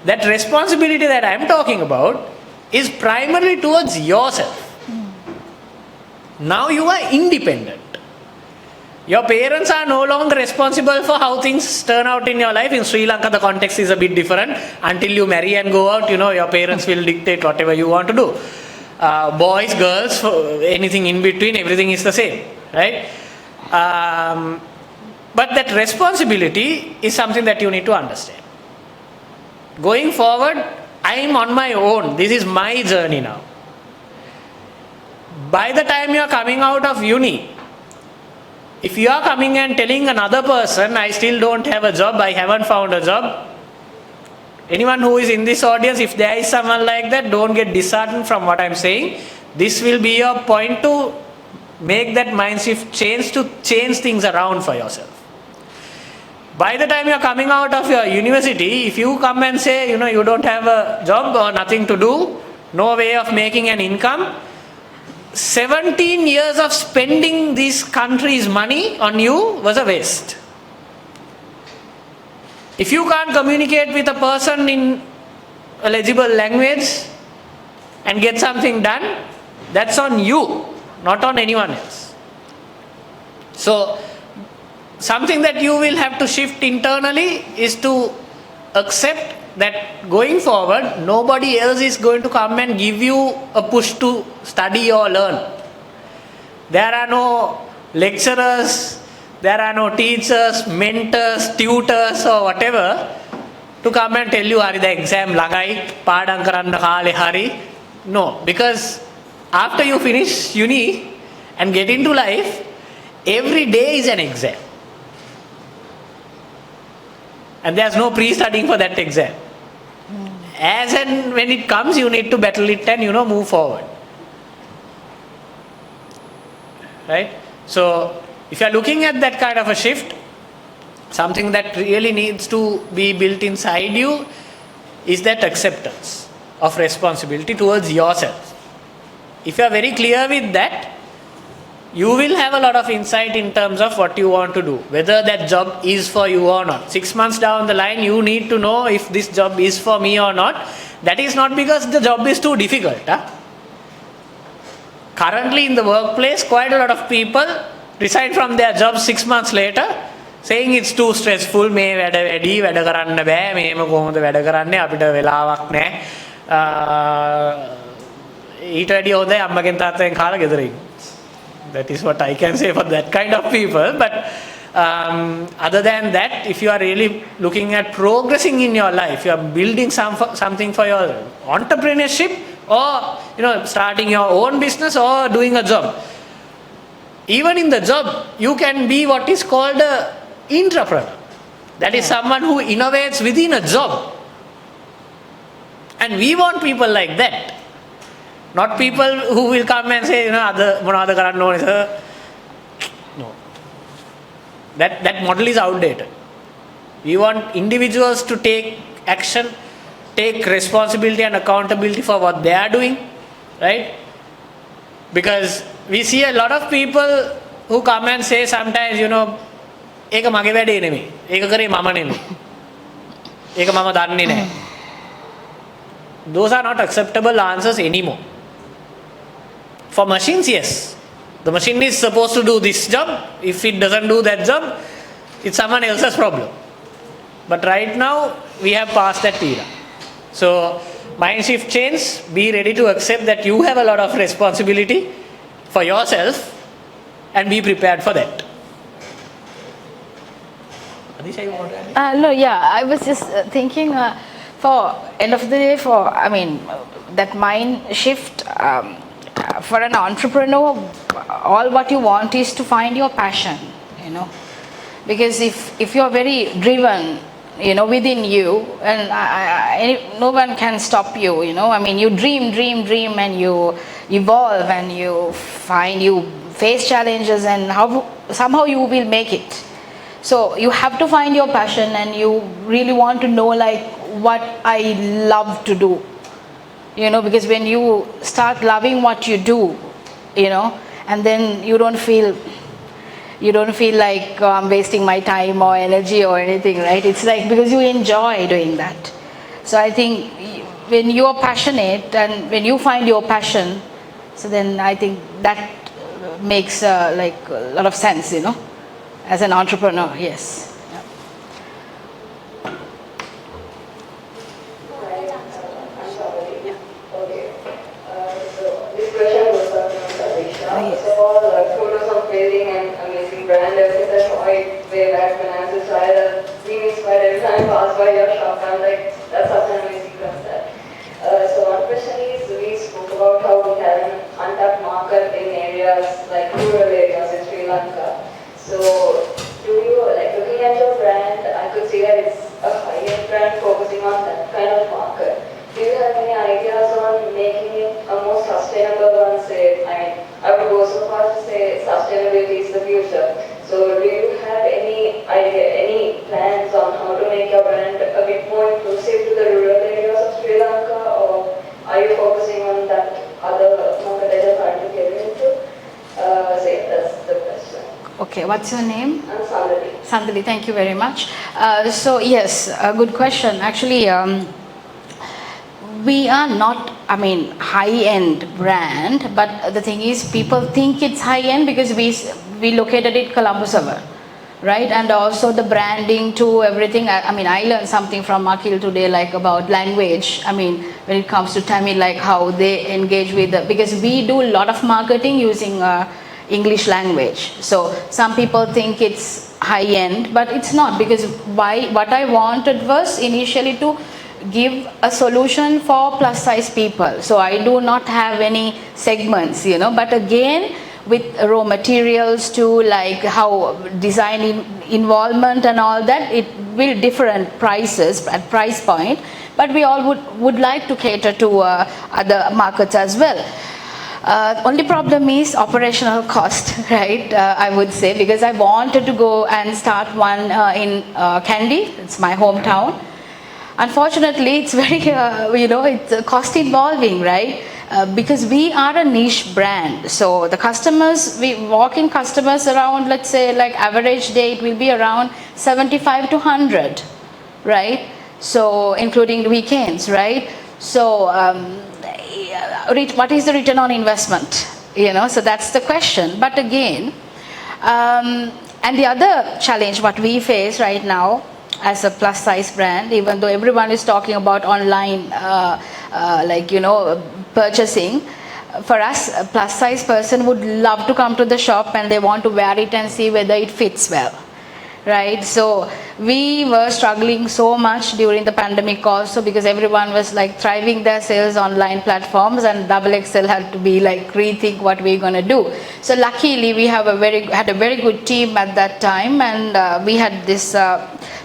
That responsibility that I'm talking about is primarily towards yourself. Now you are independent. Your parents are no longer responsible for how things turn out in your life. In Sri Lanka, the context is a bit different. Until you marry and go out, your parents will dictate whatever you want to do. Boys, girls, anything in between, everything is the same, right? But that responsibility is something that you need to understand. Going forward, I am on my own. This is my journey now. By the time you are coming out of uni, if you are coming and telling another person, I still don't have a job, I haven't found a job, anyone who is in this audience, if there is someone like that, don't get disheartened from what I'm saying. This will be your point to make that mind shift change, to change things around for yourself. By the time you're coming out of your university, if you come and say, you don't have a job or nothing to do, no way of making an income, 17 years of spending this country's money on you was a waste. If you can't communicate with a person in a legible language and get something done, that's on you, not on anyone else. So, something that you will have to shift internally is to accept that going forward, nobody else is going to come and give you a push to study or learn. There are no lecturers, there are no teachers, mentors, tutors or whatever to come and tell you, hari the exam lagai, padang karanna kale hari. No, because after you finish uni and get into life, every day is an exam. And there's no pre-studying for that exam. As and when it comes, you need to battle it and, move forward. Right? So, if you are looking at that kind of a shift, something that really needs to be built inside you is that acceptance of responsibility towards yourself. If you are very clear with that, you will have a lot of insight in terms of what you want to do, whether that job is for you or not. 6 months down the line, you need to know if this job is for me or not. That is not because the job is too difficult. Currently in the workplace, quite a lot of people resign from their jobs 6 months later, saying it's too stressful, මේ වැඩ වැඩි, වැඩ කරන්න බෑ, මේම කොහොමද වැඩ කරන්නේ, අපිට වෙලාවක් නැහැ. ඊට වැඩි හොඳයි අම්මගෙන් තාත්තගෙන් කාලා ගෙදර ඉන්න. That is what I can say for that kind of people. But other than that, if you are really looking at progressing in your life, you are building something for your entrepreneurship, or starting your own business, or doing a job. Even in the job, you can be what is called an entrepreneur. That is someone who innovates within a job. And we want people like that. Not people who will come and say, no. That model is outdated. We want individuals to take action, take responsibility and accountability for what they are doing, right? Because we see a lot of people who come and say sometimes, ඒක මගේ වැඩේ නෙමෙයි. ඒක කරේ මම නෙමෙයි. ඒක මම දන්නේ නැහැ. Those are not acceptable answers anymore. For machines, yes. The machine is supposed to do this job. If it doesn't do that job, it's someone else's problem. But right now, we have passed that era. So, mind shift change, be ready to accept that you have a lot of responsibility for yourself and be prepared for that. Adhisha, you want to add? No, yeah, I was just thinking for end of the day, that mind shift, for an entrepreneur, all what you want is to find your passion, because if you're very driven, within you, and no one can stop you, you dream and you evolve and you face challenges, and somehow you will make it. So you have to find your passion, and you really want to know what I love to do. Because when you start loving what you do, and then you don't feel like I'm wasting my time or energy or anything, right? It's because you enjoy doing that. So I think when you are passionate and when you find your passion, so then I think that makes a lot of sense, as an entrepreneur, yes. Brand ever since I saw it way back when I was a child. I've been inspired every time I pass by your shop. I'm that's such an amazing concept. So one question is, we spoke about how we have an untapped market in areas like rural areas in Sri Lanka. So do you, looking at your brand, I could see that it's a high-end brand focusing on that kind of market. Do you have any ideas on making it a more sustainable one? I would go so far to say sustainability is the future. So do you have any idea, any plans on how to make your brand a bit more inclusive to the rural areas of Sri Lanka, or are you focusing on that other market that you're trying to get into? That's the question. Okay, what's your name? I'm Sandali. Sandali, thank you very much. So yes, a good question. Actually, we are not, high-end brand, but the thing is, people think it's high-end because we located it Colombo Server, right? And also the branding too, everything. I learned something from Akhil today, about language. When it comes to Tamil, how they engage with because we do a lot of marketing using English language. So some people think it's high-end, but it's not, because what I wanted was initially to give a solution for plus size people. So I do not have any segments, but again, with raw materials to like how design involvement and all that, it will different prices at price point, but we all would like to cater to other markets as well. Only problem is operational cost, right? I would say, because I wanted to go and start one in Kandy, it's my hometown. Unfortunately, it's very, it's cost involving, right? Because we are a niche brand. So the customers, walk-in customers around, let's say like average day, it will be around 75 to 100, right? So including weekends, right? So what is the return on investment? So that's the question. But again, and the other challenge what we face right now as a plus size brand, even though everyone is talking about online, purchasing, for us, a plus size person would love to come to the shop and they want to wear it and see whether it fits well, right? So we were struggling so much during the pandemic also, because everyone was like thriving their sales online platforms, and XXL had to be like rethink what we're going to do. So luckily we had a very good team at that time, and we had this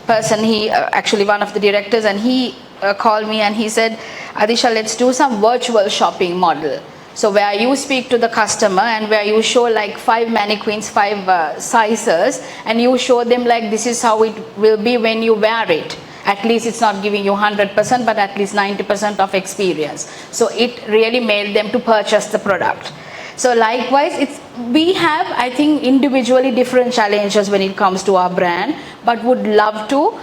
person, he actually one of the directors, and he called me and he said, Adhisha, let's do some virtual shopping model. So where you speak to the customer and where you show like 5 mannequins, 5 sizes, and you show them like this is how it will be when you wear it. At least it's not giving you 100%, but at least 90% of experience. So it really made them to purchase the product. So likewise, we have, I think, individually different challenges when it comes to our brand, but would love to.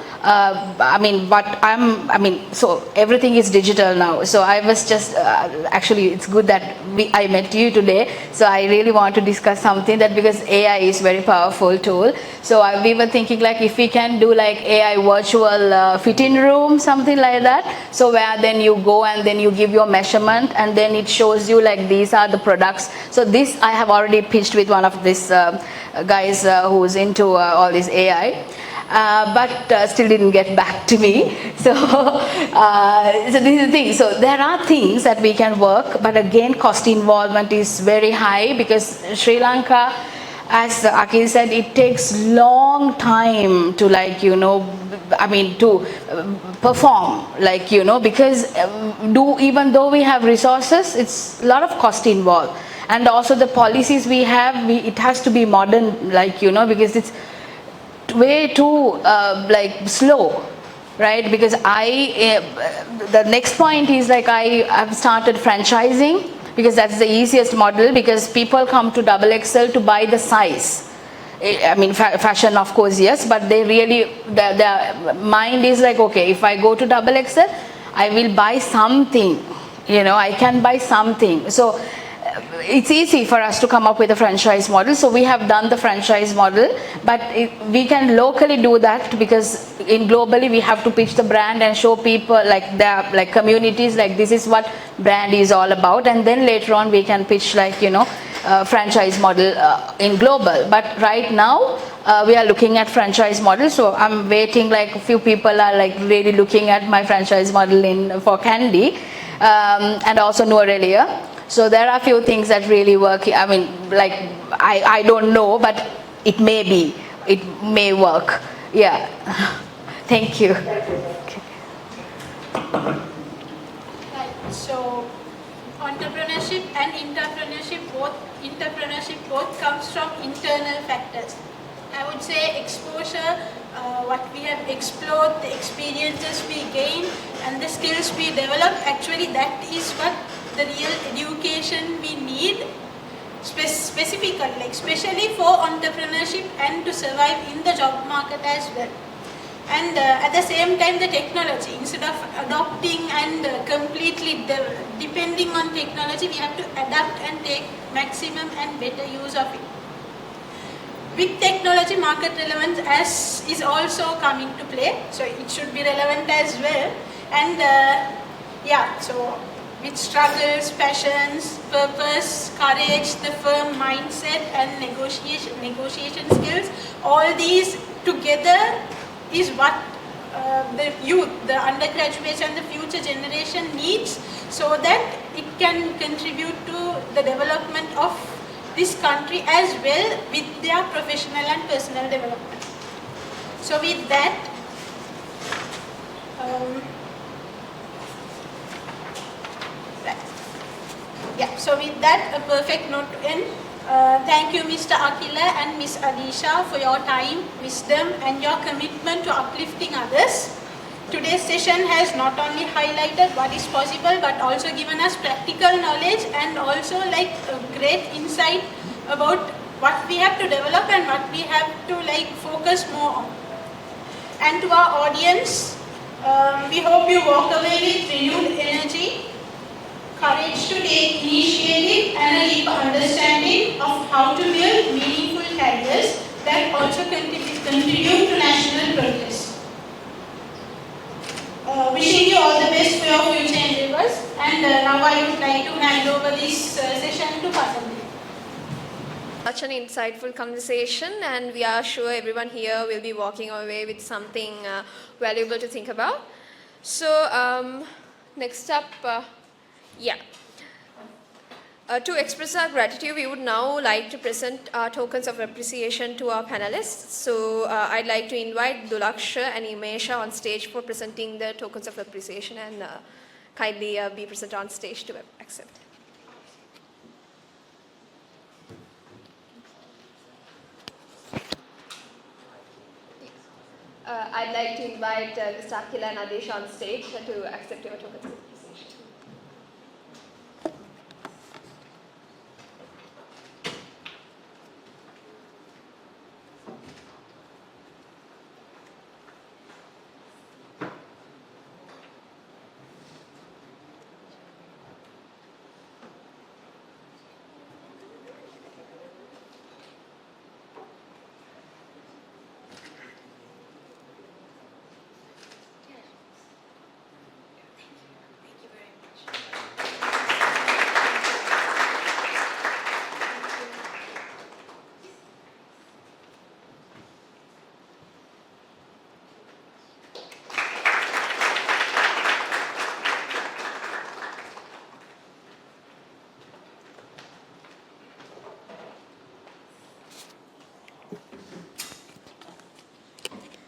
So everything is digital now. So I was just, actually it's good that I met you today. So I really want to discuss something that, because AI is very powerful tool. So we were thinking like if we can do like AI virtual fit-in room, something like that. So where then you go and then you give your measurement and then it shows you like these are the products. So this I have already pitched with one of these guys who's into all this AI. But still didn't get back to me. So, so this is the thing. So there are things that we can work, but again, cost involvement is very high, because Sri Lanka, as Akhil said, it takes long time to to perform, because even though we have resources, it's a lot of cost involved. And also the policies we have, it has to be modern, because it's way too slow, right? Because the next point is like I have started franchising, because that's the easiest model, because people come to XXL to buy the size. I mean, fashion of course yes, but they really, their mind is like, okay, if I go to XXL, I will buy something, I can buy something. So it's easy for us to come up with a franchise model. So we have done the franchise model, but we can locally do that, because globally we have to pitch the brand and show people like communities like this is what brand is all about, and then later on we can pitch franchise model in global. But right now we are looking at franchise model. So I'm waiting, like a few people are like really looking at my franchise model for Kandy and also Nuarelia. So there are a few things that really work. I mean, I don't know, but it may work. Yeah. Thank you. Right. So entrepreneurship and entrepreneurship both comes from internal factors. I would say exposure, what we have explored, the experiences we gain, and the skills we develop. Actually, that is what the real education we need, specifically, especially for entrepreneurship and to survive in the job market as well. And at the same time, the technology, instead of adopting and completely depending on technology, we have to adapt and take maximum and better use of it. With technology, market relevance is also coming to play, so it should be relevant as well. And so with struggles, passions, purpose, courage, the firm mindset and negotiation skills, all these together is what the youth, the undergraduates and the future generation needs, so that it can contribute to the development of this country as well with their professional and personal development. So with that, so with that, a perfect note to end. Thank you, Mr. Akhila and Ms. Adhisha, for your time, wisdom, and your commitment to uplifting others. Today's session has not only highlighted what is possible, but also given us practical knowledge and also like a great insight about what we have to develop and what we have to like focus more on. And to our audience, we hope you walk away with renewed energy, courage to take initiative, and a deep understanding of how to build meaningful careers that also contribute to national progress. Wishing you all the best for your future endeavors. And now I would like to hand over this session to Patanjali. Such an insightful conversation, and we are sure everyone here will be walking away with something valuable to think about. So next up, to express our gratitude, we would now like to present our tokens of appreciation to our panelists. So I'd like to invite Dulaksha and Imesha on stage for presenting the tokens of appreciation, and kindly be present on stage to accept. I'd like to invite Mr. Akhila and Adhisha on stage to accept your tokens of appreciation.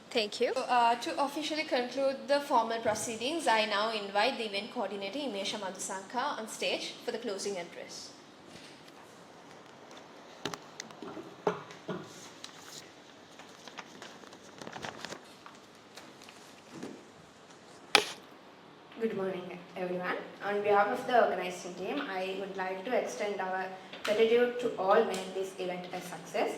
Thank you. To officially conclude the formal proceedings, I now invite the event coordinator, Imesha Madhusanka, on stage for the closing address. Good morning, everyone. On behalf of the organizing team, I would like to extend our gratitude to all made this event a success.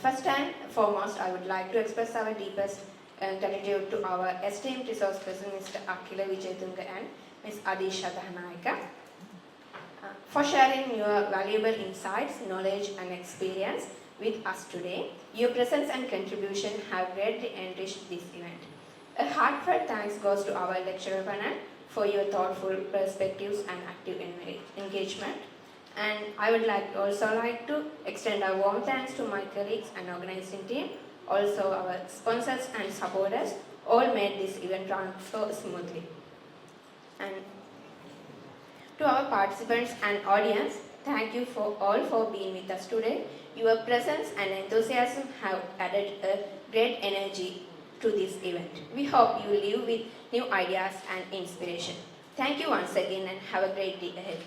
First and foremost, I would like to express our deepest gratitude to our esteemed resource person, Mr. Akhila Wijetunga and Ms. Adhisha Dahanayaka, for sharing your valuable insights, knowledge and experience with us today. Your presence and contribution have greatly enriched this event. A heartfelt thanks goes to our lecturer panel for your thoughtful perspectives and active engagement. And I would also like to extend our warm thanks to my colleagues and organizing team, also our sponsors and supporters, all made this event run so smoothly. And to our participants and audience, thank you all for being with us today. Your presence and enthusiasm have added a great energy to this event. We hope you leave with new ideas and inspiration. Thank you once again and have a great day ahead.